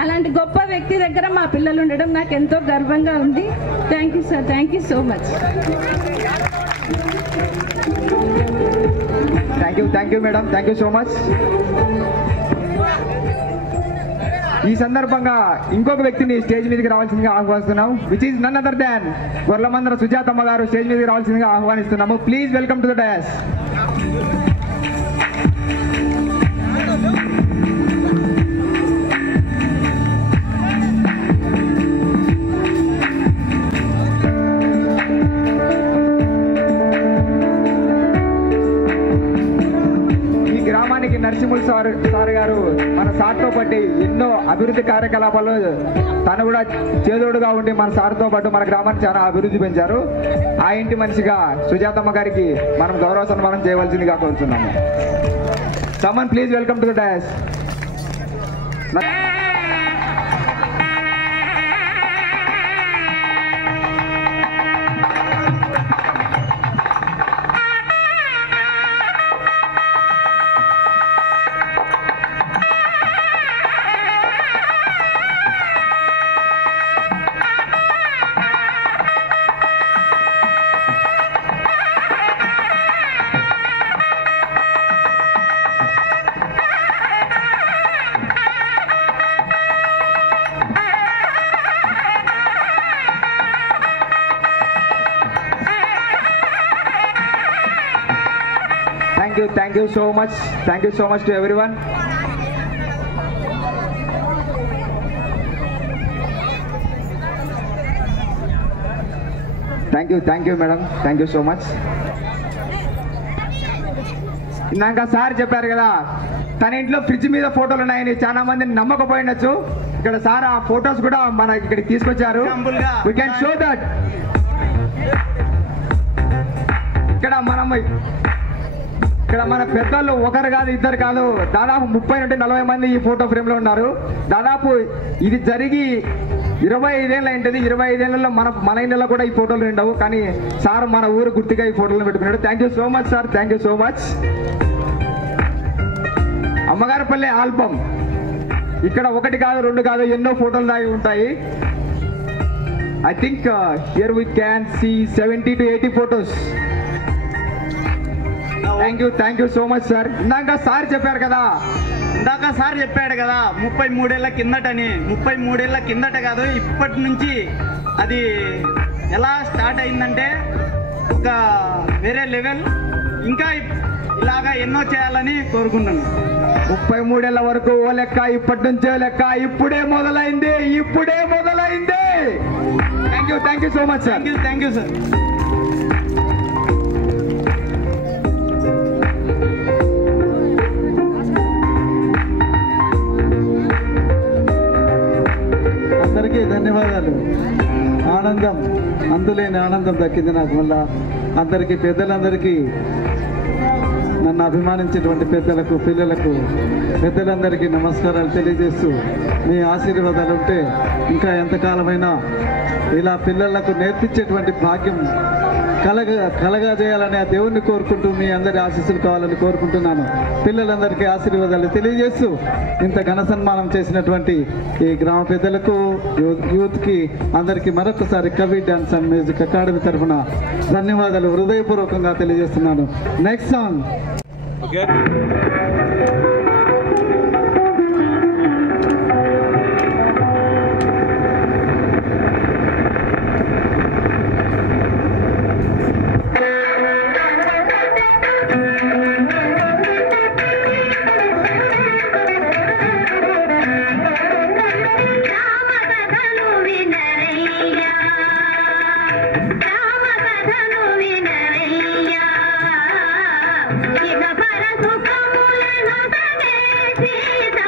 అలాంటి గొప్ప వ్యక్తి దగ్గర మా పిల్లలు ఉండడం నాకు ఎంతో గర్వంగా ఉంది. Thank you sir, thank you so much. Thank you madam, thank you so much. ఈ సందర్భంగా ఇంకొక వ్యక్తిని స్టేజ్ మీదకి రావాల్సిందిగా ఆహ్వానిస్తున్నాం, which is none other than Gorlamandara Sujathamma గారు స్టేజ్ మీదకి రావాల్సిందిగా ఆహ్వానిస్తున్నాము. Please welcome to the dais. Narasimhulu sir గారు మన సార్తో పాటు ఎన్నో అభివృద్ధి కార్యకలాపాల్లో తను కూడా చేదోడుగా ఉండి మన సార్తో పాటు మన గ్రామాన్ని చాలా అభివృద్ధి పెంచారు. ఆ ఇంటి మనిషిగా సుజాతమ్మ గారికి మనం గౌరవ సన్మానం చేయవలసిందిగా కోరుతున్నాము. Someone please welcome to the dais. Thank you so much. Thank you so much to everyone. Thank you madam. Thank you so much. ఇందాక సార్ చెప్పారు కదా తన ఇంట్లో ఫ్రిడ్జ్ మీద ఫోటోలు ఉన్నాయని చాలా మంది నమ్మకపోయినచ్చు. ఇక్కడ సార్ ఆ ఫోటోస్ కూడా మన ఇక్కడికి తీసుకొచ్చారు. We can show that. ఇక్కడ మన పెద్దలు ఒకరు కాదు ఇద్దరు కాదు దాదాపు 30 నుండి 40 మంది ఈ ఫోటో ఫ్రేమ్ లో ఉన్నారు. దాదాపు ఇది జరిగి 25 ఏళ్ళు అయింటది. 25 ఏళ్లలో మన ఇళ్ళలో కూడా ఈ ఫోటోలు ఉండవు, కానీ సార్ మన ఊరు గుర్తుగా ఈ ఫోటోలు పెట్టుకున్నాడు. Thank you so much sir, thank you so much. Ammagaripalli album ఇక్కడ 1 కాదు 2 కాదు ఎన్నో ఫోటోలు దాగి ఉంటాయి. I think here we can see 70 to 80 photos. Thank you so much sir. ఇందాక సార్ చెప్పాడు కదా 33 ఏళ్ల కిందటని. 33 ఏళ్ల కిందట కాదు, ఇప్పటి నుంచి అది ఎలా స్టార్ట్ అయిందంటే ఒక వేరే లెవెల్. ఇంకా ఇలాగా ఎన్నో చేయాలని కోరుకుంటున్నాను. 33 ఏళ్ల వరకు ఓ లెక్క, ఇప్పటి నుంచే లెక్క. ఇప్పుడే మొదలైంది. Thank you so much sir. Thank you sir. అందరికీ ధన్యవాదాలు. ఆనందం, అందులేని ఆనందం దక్కింది నాకు. మళ్ళా అందరికీ పెద్దలందరికీ, నన్ను అభిమానించేటువంటి పెద్దలకు, పిల్లలకు, పెద్దలందరికీ నమస్కారాలు తెలియజేస్తూ, మీ ఆశీర్వాదాలు ఉంటే ఇంకా ఎంతకాలమైనా ఇలా పిల్లలకు నేర్పించేటువంటి భాగ్యం కలగా చేయాలని ఆ దేవుణ్ణి కోరుకుంటూ మీ అందరి ఆశీస్సులు కావాలని కోరుకుంటున్నాను. పిల్లలందరికీ ఆశీర్వాదాలు తెలియజేస్తూ ఇంత ఘన సన్మానం చేసినటువంటి ఈ గ్రామ పెద్దలకు, యూత్కి అందరికీ మరొకసారి కవి డాన్స్ అండ్ మ్యూజిక్ అకాడమీ తరఫున ధన్యవాదాలు హృదయపూర్వకంగా తెలియజేస్తున్నాను. Next song. సీత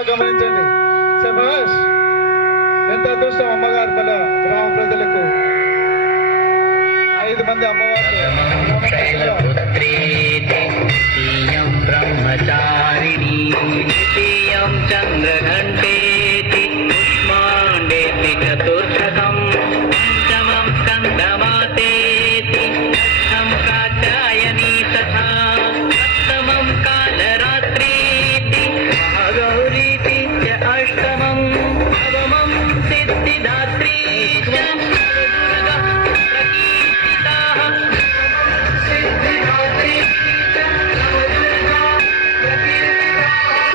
బాగా గమనించండి. శభాష్, ఎంత అదృష్టం అమ్మగారు పల గ్రామ ప్రజలకు 5 మంది అమ్మవారు బ్రహ్మచారిణి చంద్రఘంటేతి పుష్మాండేతి చతుర్థకం పంచమం స్కందమాతేతి షష్ఠం కాత్యాయనీ తథా సప్తమం కాలరాత్రీతి మహాగౌరీతి చ అష్టమం నవమం సిద్ధిదాత్రీ చ దుర్గా ప్రకీర్తితాః సిద్ధిదాత్రీ చ నవదుర్గా ప్రకీర్తితాః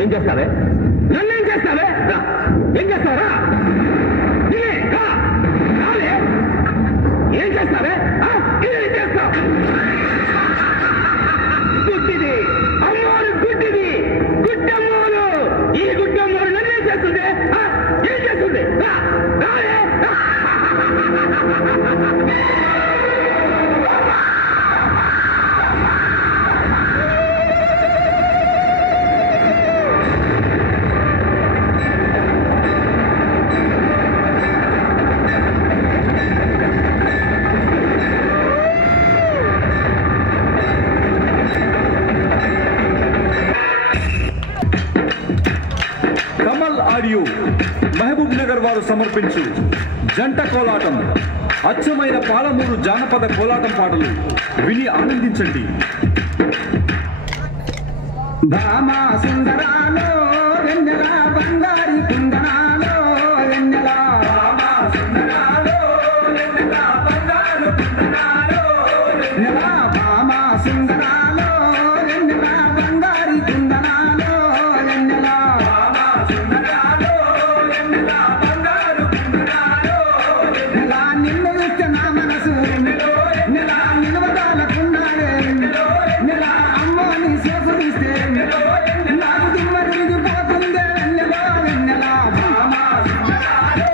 ఏం చేస్తావే? నన్నేం చేస్తావే? ఏం చేస్తావరా? ఏం చేస్తావే? ఏం చేస్తావు? గుడ్డిది అమ్మోరు, గుడ్డిది గుడ్డమ్మోరు. ఈ గుడ్డమ్మోరు నన్నేం చేస్తుంది? ఏం చేస్తుంది? ఆడియో మహబూబ్ నగర్ వారు సమర్పించు జంట కోలాటం, అచ్చమైన పాలమూరు జానపద కోలాటం పాటలు విని ఆనందించండి. భామా సుందరాలో వెన్నెలా బంగారి కుందనాలో వెన్నెలా, భామా సుందరాలో వెన్నెలా బంగారు కుందనాలో వెన్నెలా, భామా సుందరాలో వెన్నెలా బంగారి కుందనాలో వెన్నెలా, భామా సుందరాలో వెన్నెలా బంగారు కుందనాలో వెన్నెలా. నిన్ను చూస్తే నా మనసు వెన్నెలా నిలవదాలకున్నాడే వెన్నెలా, అమ్మో నీ సోపు తీస్తే నాకు దిమ్మరిగిపోతుందే వెన్నెలా వెన్నెలా, భామా సుందరాలో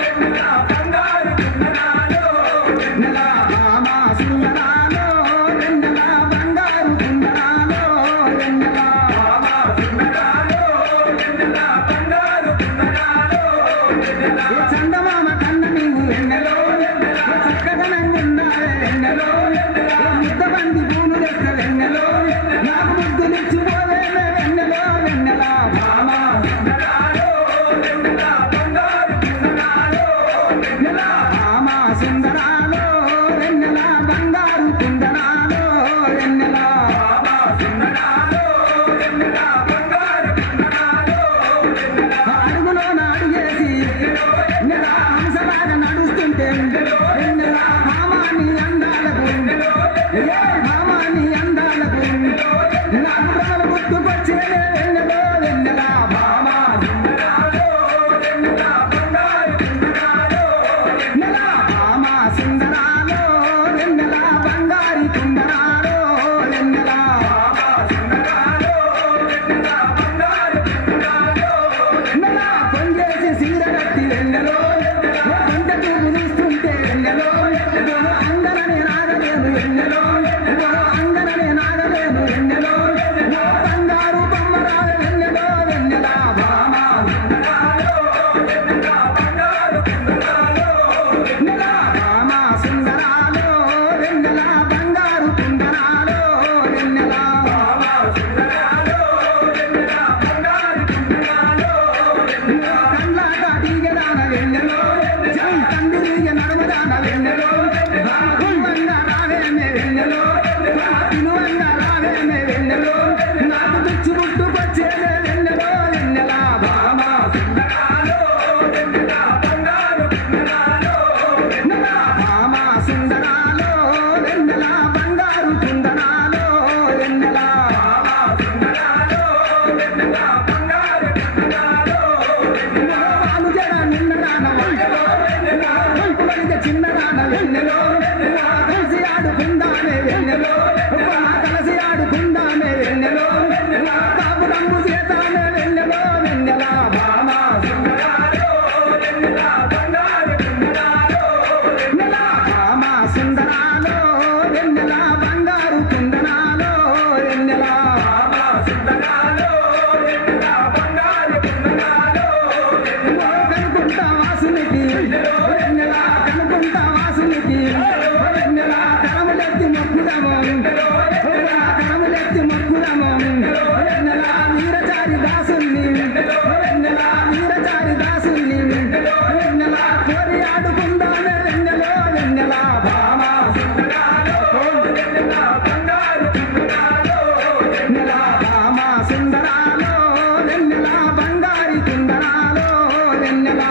వెన్నెలా బంగారు కుందనాలో వెన్నెలా, భామా సుందరాలో వెన్నెలా బంగారు కుందనాలో వెన్నెలా, భామా సుందరాలో వెన్నెలా బంగారు కుందనాలో వెన్నెలా. చందమామ కన్న నీవు వెన్నెలో చక్కదనంగున్నావే వెన్నెలో, ముద్దబంది పూలు తెస్తే వెన్నెలో నాకు ముద్దులిచ్చిపోవేమే వెన్నెలో వెన్నెలా, భామా సుందరాలో వెన్నెలా బంగారు కుందనాలో వెన్నెలా, భామా సుందరాలో వెన్నెలా బంగారు కుందనాలో వెన్నెలా, భామా సుందరాలో వెన్నెలా బంగారు కుందనాలో వెన్నెలా. అడుగులో నాడుగేసి వెన్నెలా హంసలాగా నడుస్తుంటే వెన్నెలా, భామా నీ అందాలకు భామా నీ అందాలకు నాకు భ్రమలు గుర్తుకొచ్చేదే వెన్నెలో వెన్నెలా, భామా సుందరాలో వెన్నెలా బంగారు కుందనాలో వెన్నెలా, భామా సుందరాలో వెన్నెలా బంగారు కుందనాలో వెన్నెలా, భామా సుందరాలో వెన్నెలా బంగారు కుందనాలో వెన్నెలా. కొంగేసి సీరగట్టి వెన్నెలో కొంట చూపు చూస్తుంటే వెన్నెలో అందరనే నాగలేదు వెన్నెలో, అందరనే నాగలేదు వెన్నెలో, బంగారు బొమ్మరాలు వెన్నెలో వెన్నెలా, భామా సుందరాలో వెన్నెలా బంగారు కుందనాలో వెన్నెలా, భామా సుందరాలో వెన్నెలా బంగారు కుందనాలో వెన్నెలా, భామా సుందరాలో వెన్నెలా బంగారు కుందనాలో వెన్నెలా. కండ్లాగా తీగదాన వెన్నెలో జై తండ్రిగా నడమదాన వెన్నెలో, గుమ్మంగా రావేమే వెన్నెలో, తినువంగా రావేమే వెన్నెలో, నాకు దుచ్చు పుట్టుకొచ్చేదే వెన్నెలో వెన్నెలా, భామా సుందరాలో వెన్నెలా బంగారు కుందనాలో వెన్నెలా, భామా సుందరాలో వెన్నెలా బంగారు కుందనాలో వెన్నెలా, భామా సుందరాలో వెన్నెలా బంగారు కుందనాలో వెన్నెలా. వాలు జడ నిన్నదాన వెన్నెలో కొడుకులైతే చిన్నదాన వెన్నెలో, కలిసి ఆడుకుందామే వెన్నెలో, కలిసి ఆడుకుందామే వెన్నెలో, కాపు రంగు చేతామే మొక్కుదాము కరములెత్తి మొక్కుదాము వెన్నెల వీరచారి దాసుల్ని వెన్నెల వీరచారి దాసుల్ని వెన్నెల కోరి ఆడుకుందామే వెన్నెలో వెన్నెల భామ వెన్నెల భామ సుందరాలో వెన్నెల బంగారి కుందరాలో వెన్నెల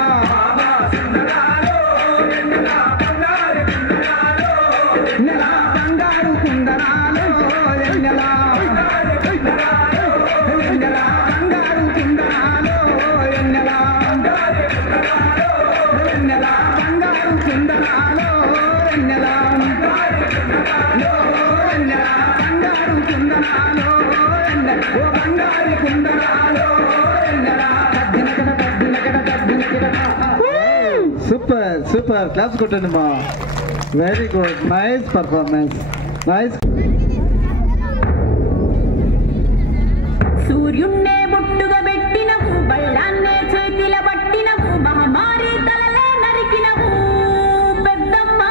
నెల బంగారు కుందరాలో నెల నెల బంగారు కుందరాలో నెల నెల బంగారు కుందరాలో నెల నెల బంగారు కుందరాలో ఓ బంగారు కుందరాలో సూపర్ సూపర్ క్లాప్స్ కొట్టండి మా very good nice performance nice సూర్యున్నే ముట్టుగా పెట్టినవు బళ్ళాన్నే చేతిల పట్టినవు మహమారి తలలే నరికినవు పెద్దమ్మ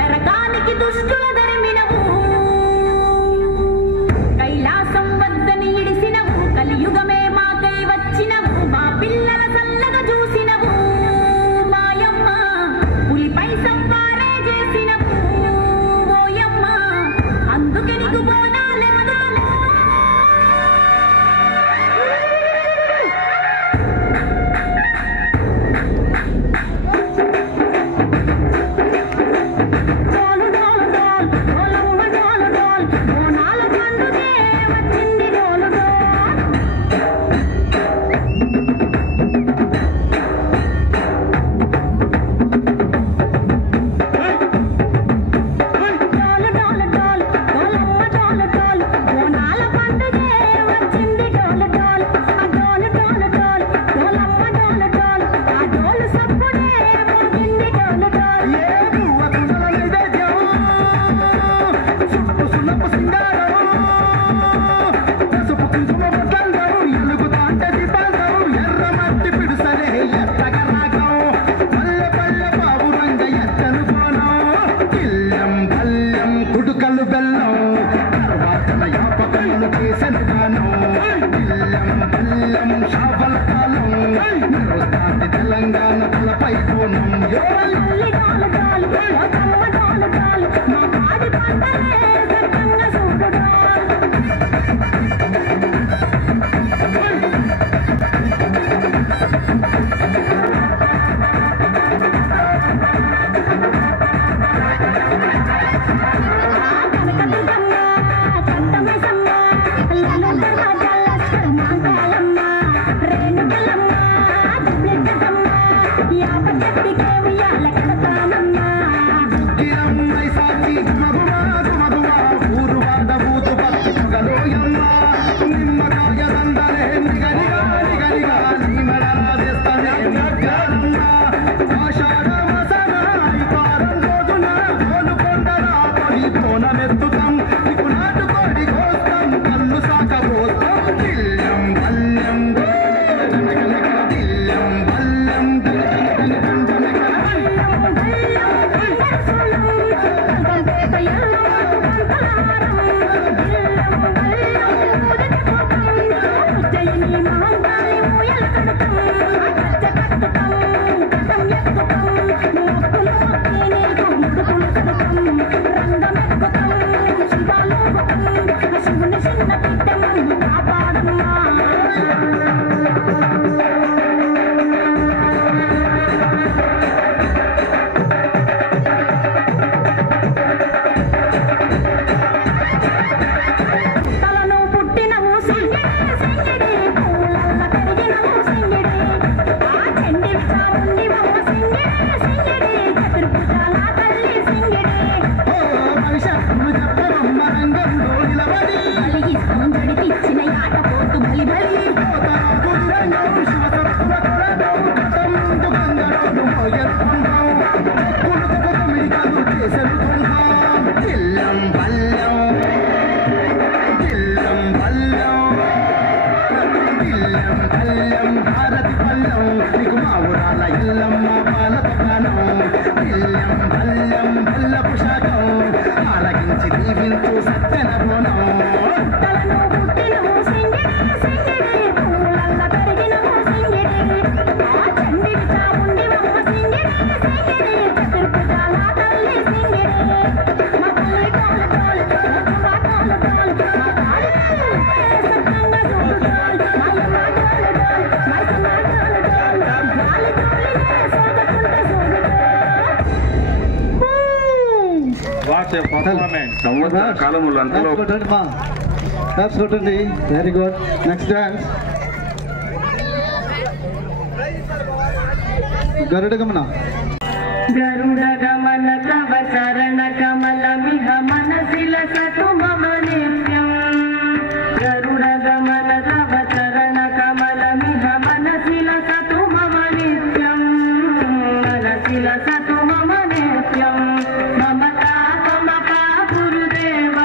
నరకానికి దుష్టుల ధరిమినవు కైలాసం వద్దని ఇడిసినవు కలియుగమే మాకై వచ్చినవు మా పిల్లల చల్లగా చూసినవు మాయమ్మ పులిపై సవ్వారే చేసినవు ఓయమ్మ అందుకే నీకు బోనాలెందులో కుడుకలు బెల్లం తర్వాతన యాపకలు చేసెను గానం బెల్లం బెల్లం షాపల కాలం నిర్వస్తాది తెలంగాణ తలపై కోణం కనిపించు సత్తెన బోనం సంవత్సర కాలములు అంతలో కొట్టండి. Very good. నెక్స్ట్ డాన్స్ గరుడ గమన. గరుడ గమన తవ చరణ కమలమిహ మనసిల సతు మమ నిత్యం గరుడ గమన తవ చరణ కమలమిహ మనసిల సతు మమ నిత్యం మనసిల సతు మమ నిత్యం మమ పాపమ పా గురుదేవ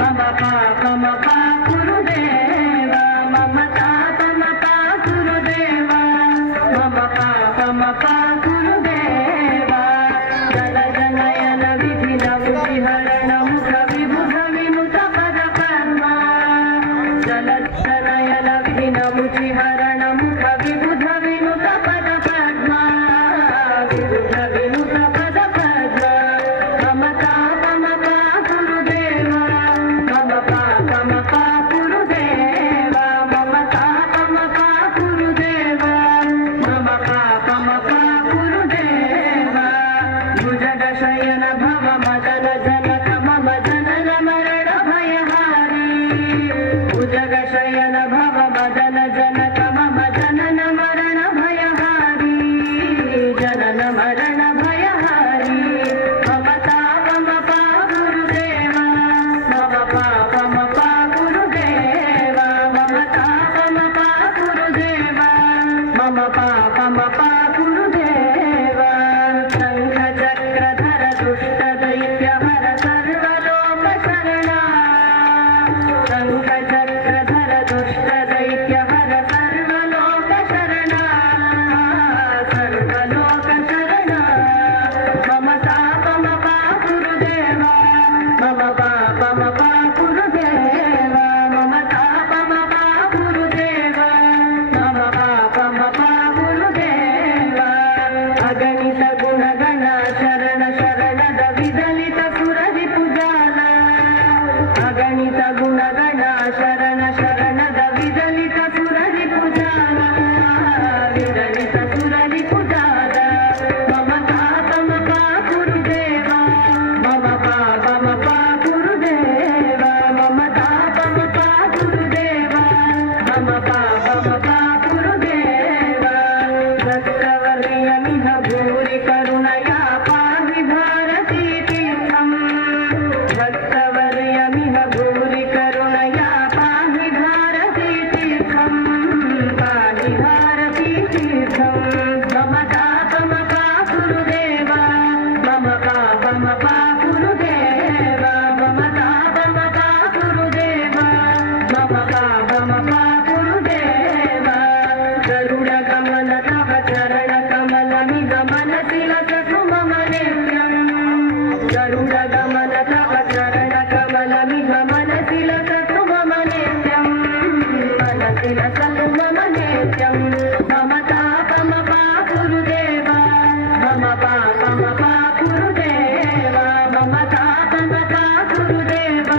మమ పాపమ పా గురుదేవ మమ పాపమ పా గురుదేవ మమ పాపమ పా గురుదేవ జల జనయన విధిన విహరణ ముఖ విబుధ వినుత పద పద్మ జల జనయన విధిన ముచిహరణ ముఖ విబుధ వినుత పద పద్మ విబుధ వినుత పద పద్మ మమ పాపమ పా గురుదేవ మమ పాపమ పా గురుదేవ మమ పాపమ పా గురుదేవ మమ పాపమ పా గురుదేవ భుజగ శయన భవ మదన జనక మమ జనన మరణ భయహారి భుజగ శయన భవ మదన జనక మమ జనన మరణ భయహారి జనన మరణ భయహారి మమ తాపమ పా గురుదేవ మమ పాపమ పా గురుదేవ మమ తాపమ పా గురుదేవ మమ పాపమ పా గురుదేవ శంఖ చక్రధర దుష్ట దైత్య హర సర్వలోక శరణ శంఖ చక్రధర దుష్ట దైత్య హర సర్వలోక శరణ సర్వలోక శరణ మమ తాపమ పా గురుదేవ మమ పాపమ పా గురుదేవ మమ తాపమ పా గురుదేవ మమ పాపమ పా గురుదేవ అగణిత గుణగణ శరణ శరణద విదలిత సురది పుజాన అగణిత గుణగణ శరణ శరణద విదలిత సురది పుజాన విదలిత సురది పుజాన మమ తాపమ పా గురుదేవ మమ పాపమ పా గురుదేవ మమ తాపమ పా గురుదేవ మమ పాపమ పా గురుదేవ భక్తవర్యమిహ భూరి కరుణయా పాహి భారతీ తీర్థం భక్తవర్యమిహ భూరి కరుణయా పాహి భారతీ తీర్థం పాహి భారతీ తీర్థం మమ తాపమ పా గురుదేవ మమ పాపమ పా గురుదేవ మమ తాపమ పా గురుదేవ మమ పాపమ పా గురుదేవ గరుడ గమన తవ చరణ కమలమిహ మనసిల సతు మమ నిత్యం గరుడ గమన తవ చరణ కమలమిహ మనసిల సతు మమ నిత్యం మనసిల సతు మమ నిత్యం మమ తాపమ పా గురుదేవ మమ పాపమ పా గురుదేవ మమ తాపమ పా గురుదేవ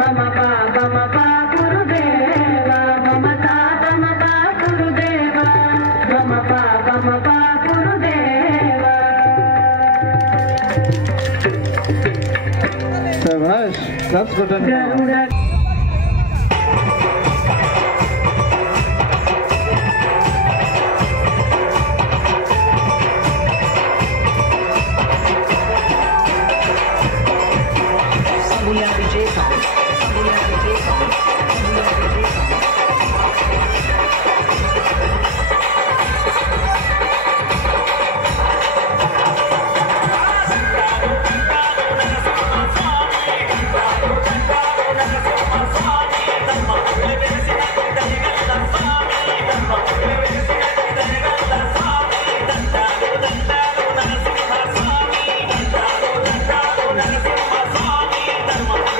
మమ పాపమ పా గురుదేవ మమ తాపమ పా గురుదేవ మమ పాపమ పా గురుదేవ శభాష్. క్లాప్స్ కొట్టండి. గరుడ ధర్మ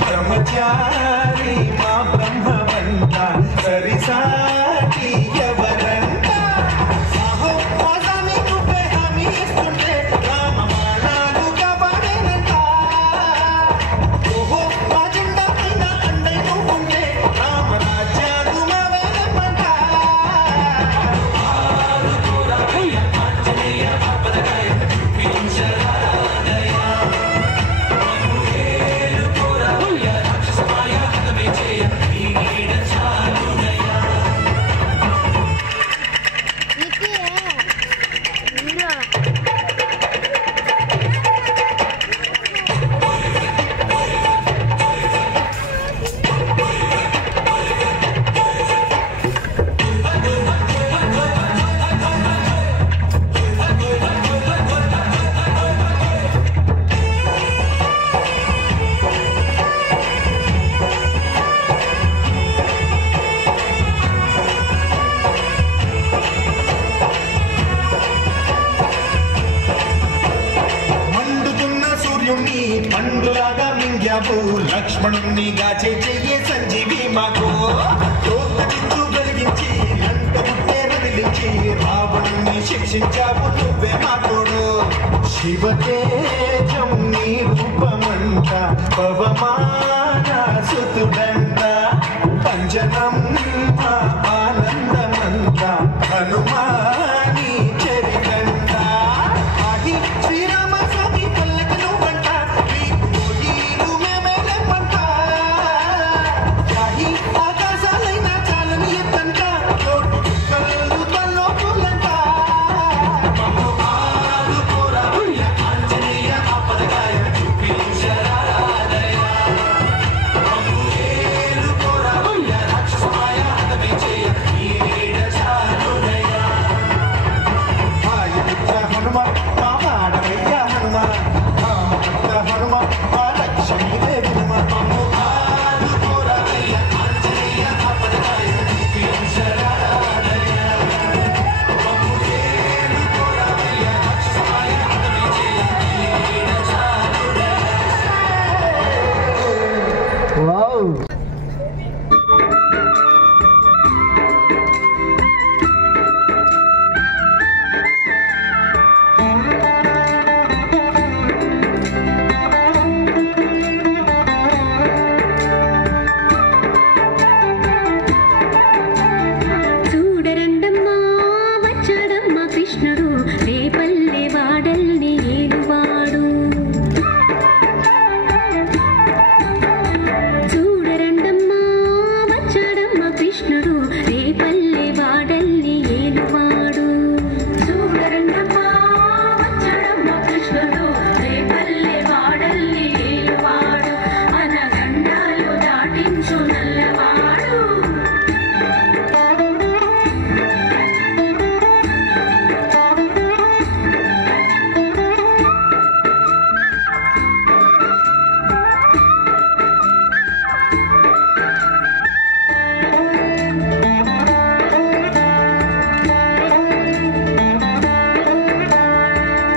బ్రహ్మచారి మా బ్రహ్మవంత సరిసాటి ఎవరు వచ్చావు లక్ష్మణుణ్ణి గాచే చెయ్యే సంజీవి మాకు లోకదిద్దు వెలిగించి లంక పుట్టే రగిలించి రావణుణ్ణి శిక్షించావు నువ్వే మా తోడు శివతేజం నీ రూపమంట పవమాన సుతుడంట పంచనం ఆనందమంత హనుమాని చరితంట ఆగి శ్రీరామ స్వామి పల్లకి నువ్వంట నీరు మేమేలేమంట యాగి ఆకాశాలైన చాలని ఎత్తంట కళ్ళు తల్లో పూలంట మమ్ము ఆదుకోరా ఆంజనేయ ఆపదకాయ చూపించరాదయ మమ్ము ఏలుకోరా రాక్షసమాయ హతమే చేయ నీడ చాలునయ భాయపుత్ర హనుమ మామాడవయ్య హనుమ రామభక్త హనుమ మా లక్ష్మీదే వినుమ మమ్ము ఆదుకోరా ఆంజనేయ ఆపదకాయ చూపించరాదయ మమ్ము ఏలుకోరా రాక్షసమాయ హతమే చేయ నీడ చాలునయ చూడరండమ్మా వచ్చాడమ్మా కృష్ణుడు రేపల్లె వాడల్ని ఏలువాడు చూడరండమ్మా వచ్చాడమ్మా కృష్ణుడు రేపల్లె వాడల్ని ఏలువాడు చూడరండమ్మా వచ్చాడమ్మా కృష్ణుడు రేపల్లె వాడల్ని ఏలువాడు అనగండాలు దాటించు నల్లవాడు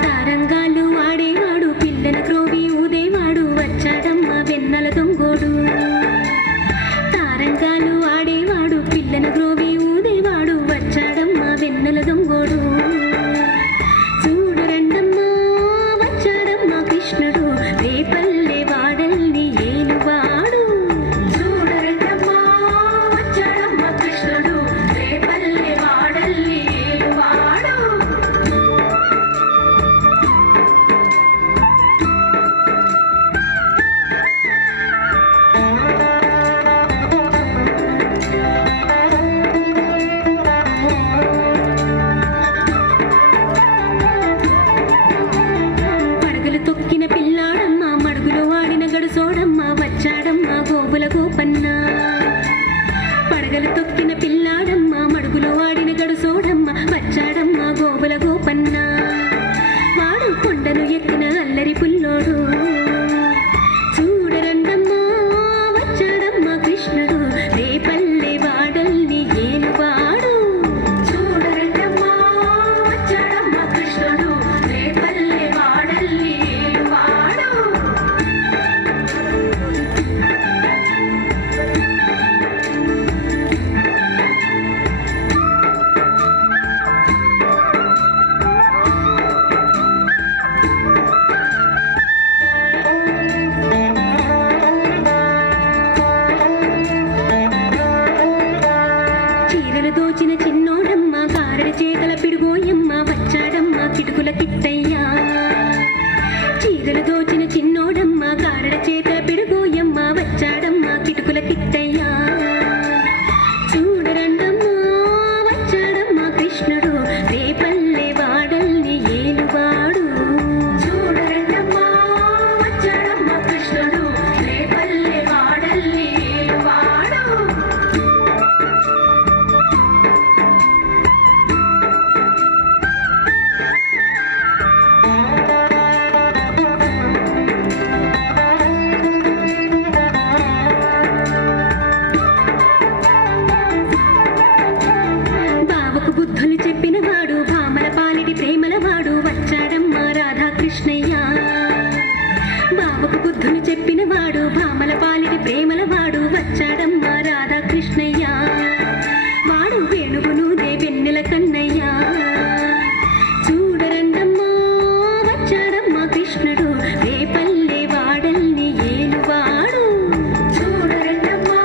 తారంగాలు ఆడేవాడు పిల్లల క్రోవి ఊదేవాడు వచ్చాడమ్మ వెన్నెల దొంగోడు తారంగాలు ఆడేవాడు పిల్లల క్రోవి ఊదేవాడు వచ్చాడమ్మ వెన్నెల దొంగోడు చూడరండమ్మా వచ్చాడమ్మ కృష్ణుడు రేపల్లె వాడల్ని ఏలువాడు చూడరండమ్మా వచ్చాడమ్మ కృష్ణుడు రేపల్లె వాడల్ని ఏలువాడు పడగలు తొక్కిన పిల్లాడమ్మ మడుగులో వాడిన గడుసోడమ్మ వచ్చాడమ్మ గోబుల గోపన్న పడగలు తొక్కిన పిల్లాడమ్మ మడుగులో వాడిన గడుసోడమ్మ వచ్చాడమ్మ గోబుల గోపన్న వాడు కొండను ఎక్కిన అల్లరి పుల్లోడు చూడరండమ్మా వచ్చాడమ్మ కృష్ణుడు రేపల్లె వాడల్ని ఏలువాడు చూడరండమ్మా వచ్చాడమ్మ కృష్ణుడు రేపల్లె వాడల్ని ఏలువాడు చీరలు దోచిన చిన్నోడమ్మ కారడి చేతల పిడుగోయమ్మ వచ్చాడమ్మ కిటుకుల కిట్టయ్యా చీరలు దోచిన చిన్నోడమ్మ కారడి చేతల పిడుగోయమ్మ వచ్చాడమ్మ కిటుకుల కిట్టయ్యా చూడరండమ్మా వచ్చాడమ్మ కృష్ణుడు రేపల్లె వాడల్ని ఏలువాడు చూడరండమ్మా వచ్చాడమ్మ కృష్ణుడు రేపల్లె వాడల్ని ఏలువాడు బావకు బుద్ధులు చెప్పినవాడు భామల పాలిటి ప్రేమలవాడు వచ్చాడమ్మ రాధాకృష్ణయ్య బావకు బుద్ధులు చెప్పినవాడు కన్నయ్య చూడరండమ్మా వచ్చాడమ్మా కృష్ణుడు రేపల్లె వాడల్ని ఏలువాడు చూడరండమ్మా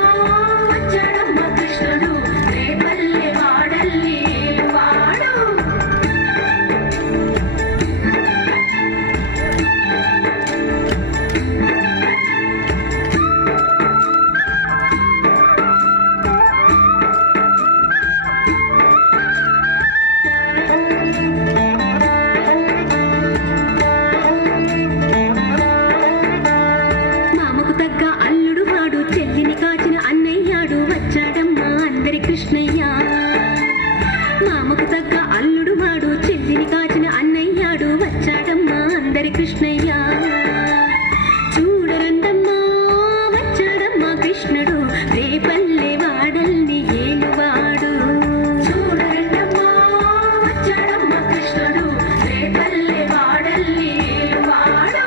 వచ్చాడమ్మా కృష్ణుడు రేపల్లె వాడల్ని ఏలువాడు మామకు తగ్గ అల్లుడు వాడు చెల్లిని కాచిన అన్నయ్యాడు వచ్చాడమ్మా అందరి కృష్ణయ్య మామకు తగ్గ అల్లుడు వాడు చెల్లిని కాచిన అన్నయ్యాడు వచ్చాడమ్మా అందరి కృష్ణయ్య చూడరండమ్మా వచ్చాడమ్మా కృష్ణుడు రేపల్లె వాడల్ని ఏలువాడు చూడరండమ్మా వచ్చాడమ్మా కృష్ణుడు రేపల్లె వాడల్ని ఏలువాడు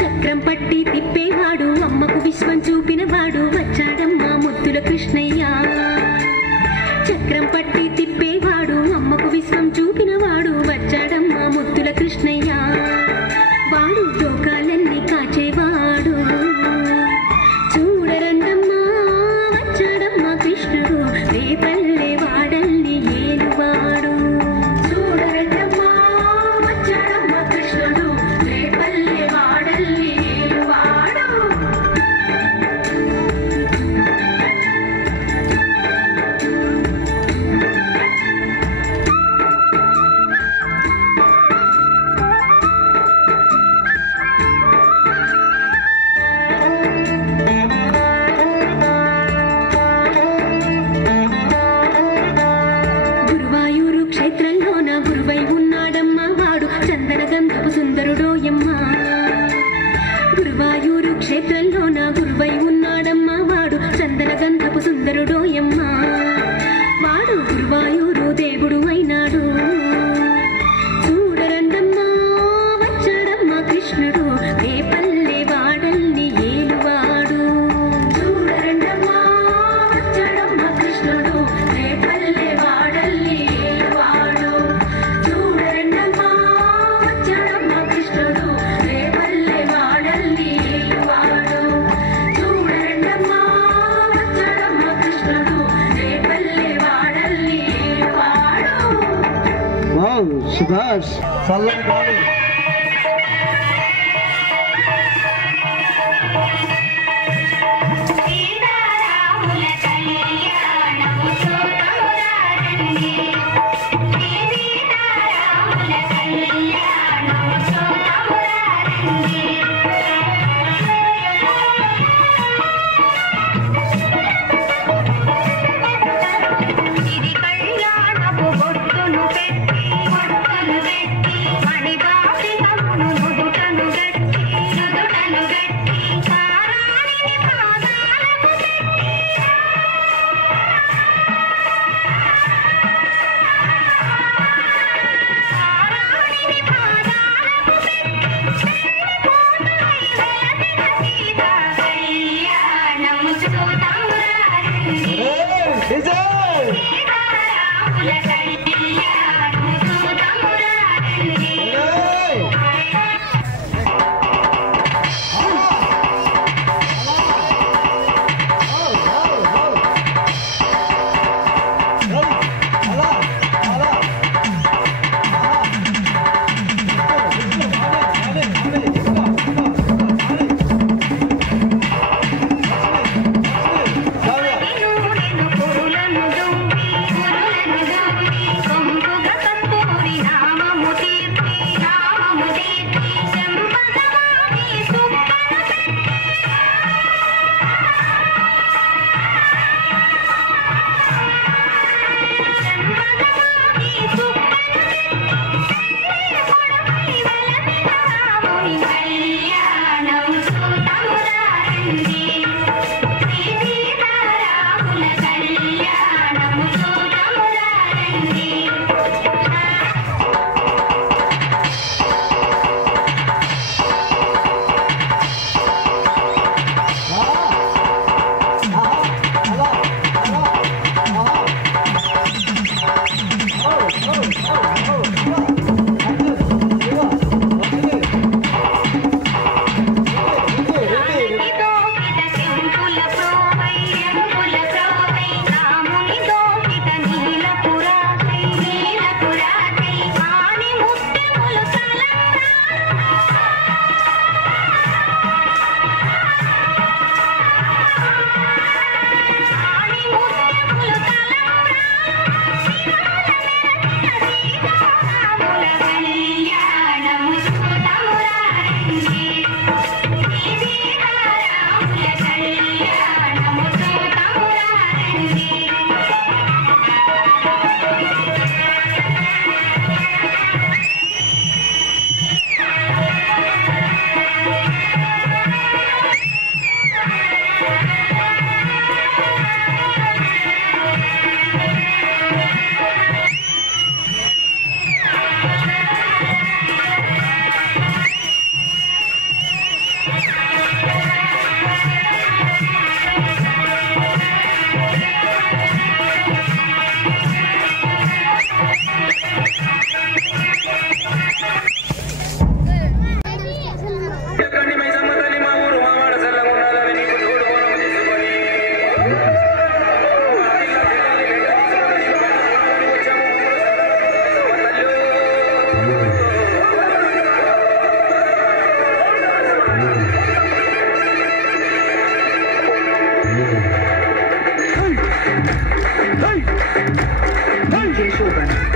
చక్రం పట్టి తిప్పేవాడు అమ్మకు విశ్వం చూపినవాడు వచ్చాడమ్మా ముద్దుల కృష్ణయ్య చక్రం పట్టి తిప్పేవాడు అమ్మకు విశ్వం చూపినవాడు వచ్చాడమ్మా ముద్దుల కృష్ణయ్య వాడు లోకాలన్నీ కాచేవాడు చూడరండమ్మా వచ్చాడమ్మా కృష్ణుడు రేపల్లె వాడల్ని ఏలువాడు చూడరండమ్మా వచ్చాడమ్మా కృష్ణుడు రేపల్లె వాడల్ని ఏలువాడు గురువాయూరు క్షేత్రంలోన గురువై ఉన్నాడమ్మా వాడు చందన గంధపు సుందరుడోయమ్మ గురువాయూరు క్షేత్రంలోన గురువై ఉన్నాడమ్మా వాడు చందన గంధపు సుందరుడోయమ్మ వాడు గురువాయూరు దేవుడు అయినాడు చూడరండమ్మా వచ్చాడమ్మా కృష్ణుడు రేపల్లె వాడల్ని ఏలువాడు చూడరండమ్మా వచ్చాడమ్మా కృష్ణుడు రేపల్లె వాడల్ని ఏలువాడు చూడరండమ్మా వచ్చాడమ్మా కృష్ణుడు రేపల్లె వాడల్ని ఏలువాడు చూడరండమ్మా వచ్చాడమ్మా కృష్ణుడు రేపల్లె వాడల్ని ఏలువాడు వావ్ సుభాష్ చల్లని గాలి ఇది కళ్యాణపు బొట్టును పెట్టి మణిగా DJ Shoban.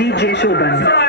DJ Shoban.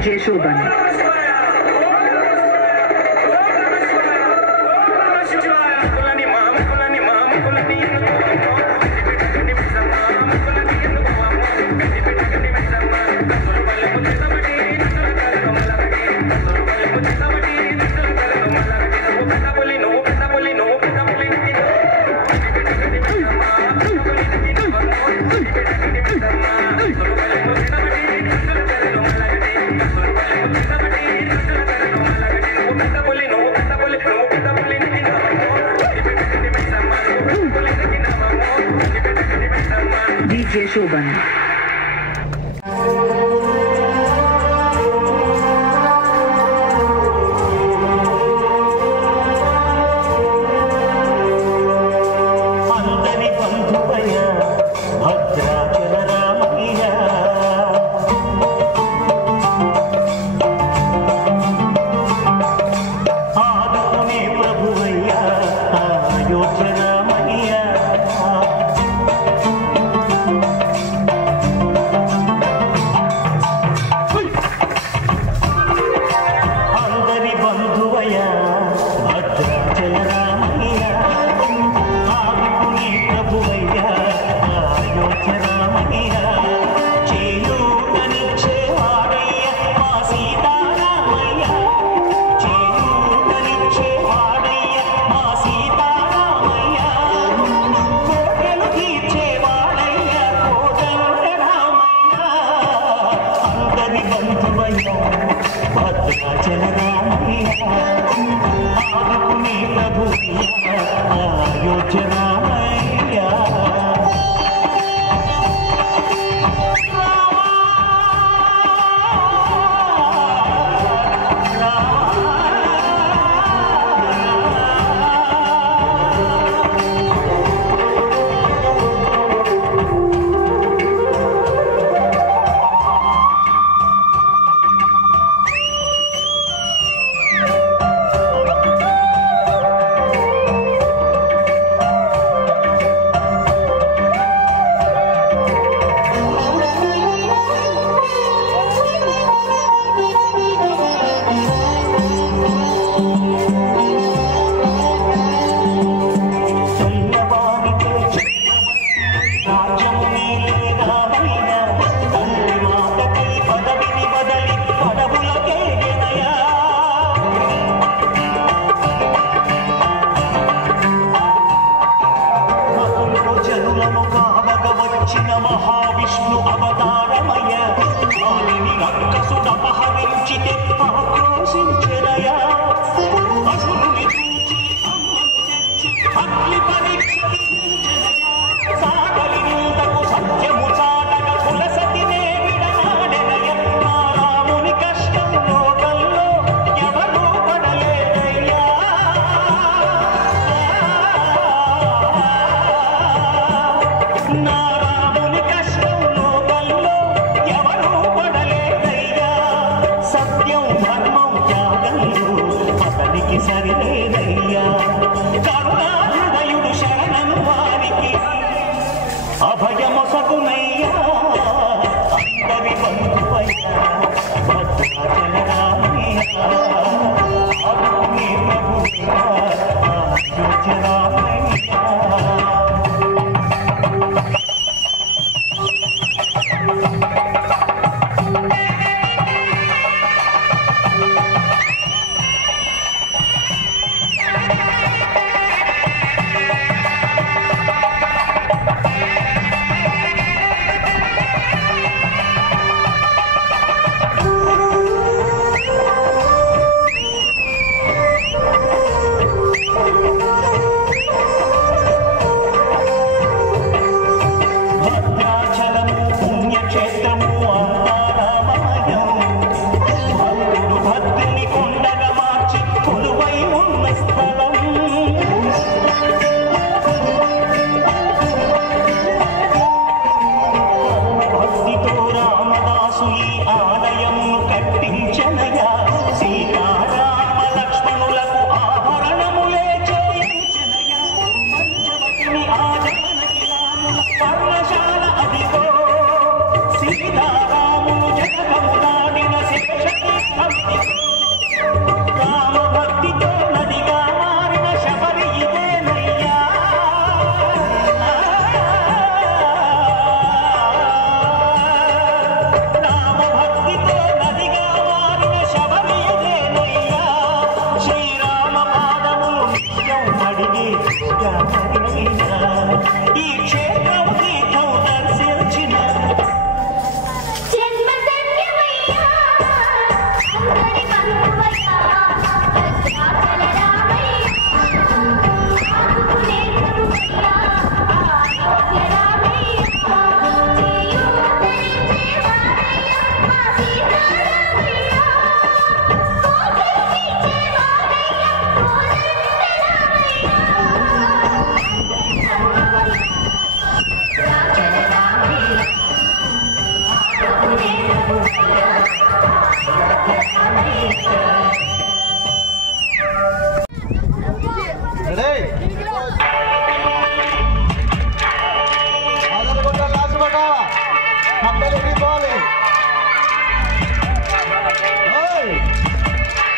DJ Shoban. Hey! Bhadrachala Ramayya ఆదుకునే ప్రభుయ్య అయోధ్య రామయ్య మహావిష్ణు అవతారమయ కాలిని రక్కసుడపహరించితే ఆక్రోశించెనయా అసురుని చూచి అమ్మను తెచ్చి అగ్ని పరీక్షించెనయా సాగలి నిందకు సత్యము చాటక కులసతినే విడనాడెనయ నా రాముని కష్టం లోకంలో ఎవరూ పడలేదయ్యా నా సరిలేదయ్యా కరుణాహృదయుడు శరణం వారికి అభయమొసగునయ్యా అందరి బంధువయ్యా భద్రాచల రామయ్య ఆదుకునే ప్రభుయ్యా Ayodhya Ramayya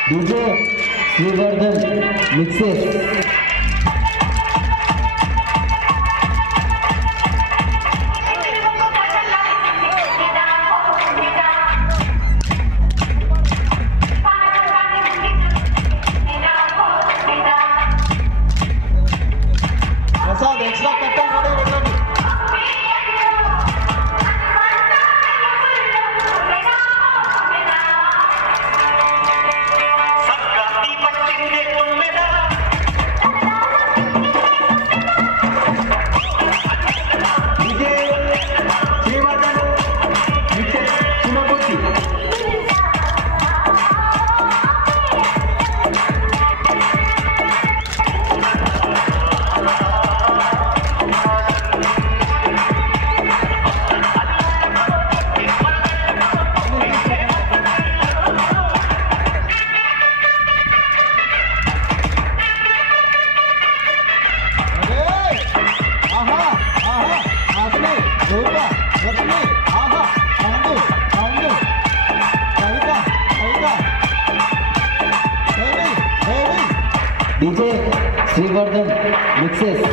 DJ Srivardhan mixes. Srivardhan mixes.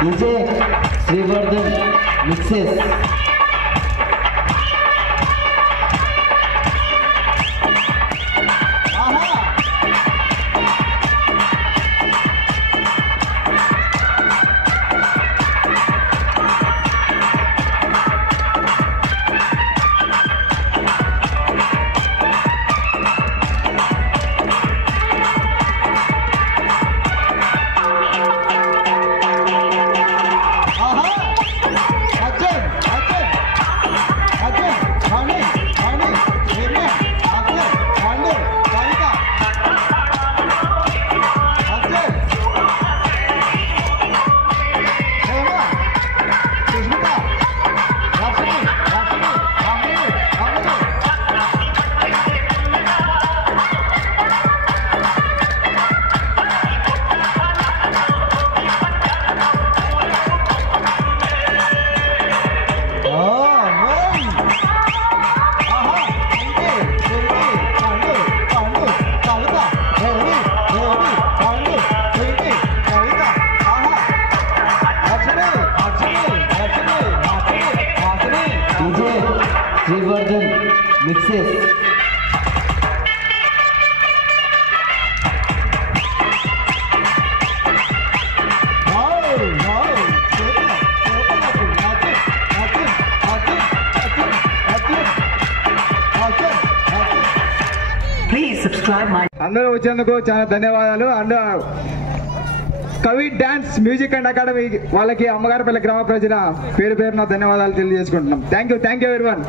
DJ Srivardhan mixes. Srivardhan mixes. అందరూ వచ్చేందుకు చాలా ధన్యవాదాలు. అండ్ కవి డాన్స్ మ్యూజిక్ అండ్ అకాడమీ వాళ్ళకి అమ్మగారిపల్లి గ్రామ ప్రజల పేరు పేరున ధన్యవాదాలు తెలియజేసుకుంటున్నాం. Thank you everyone.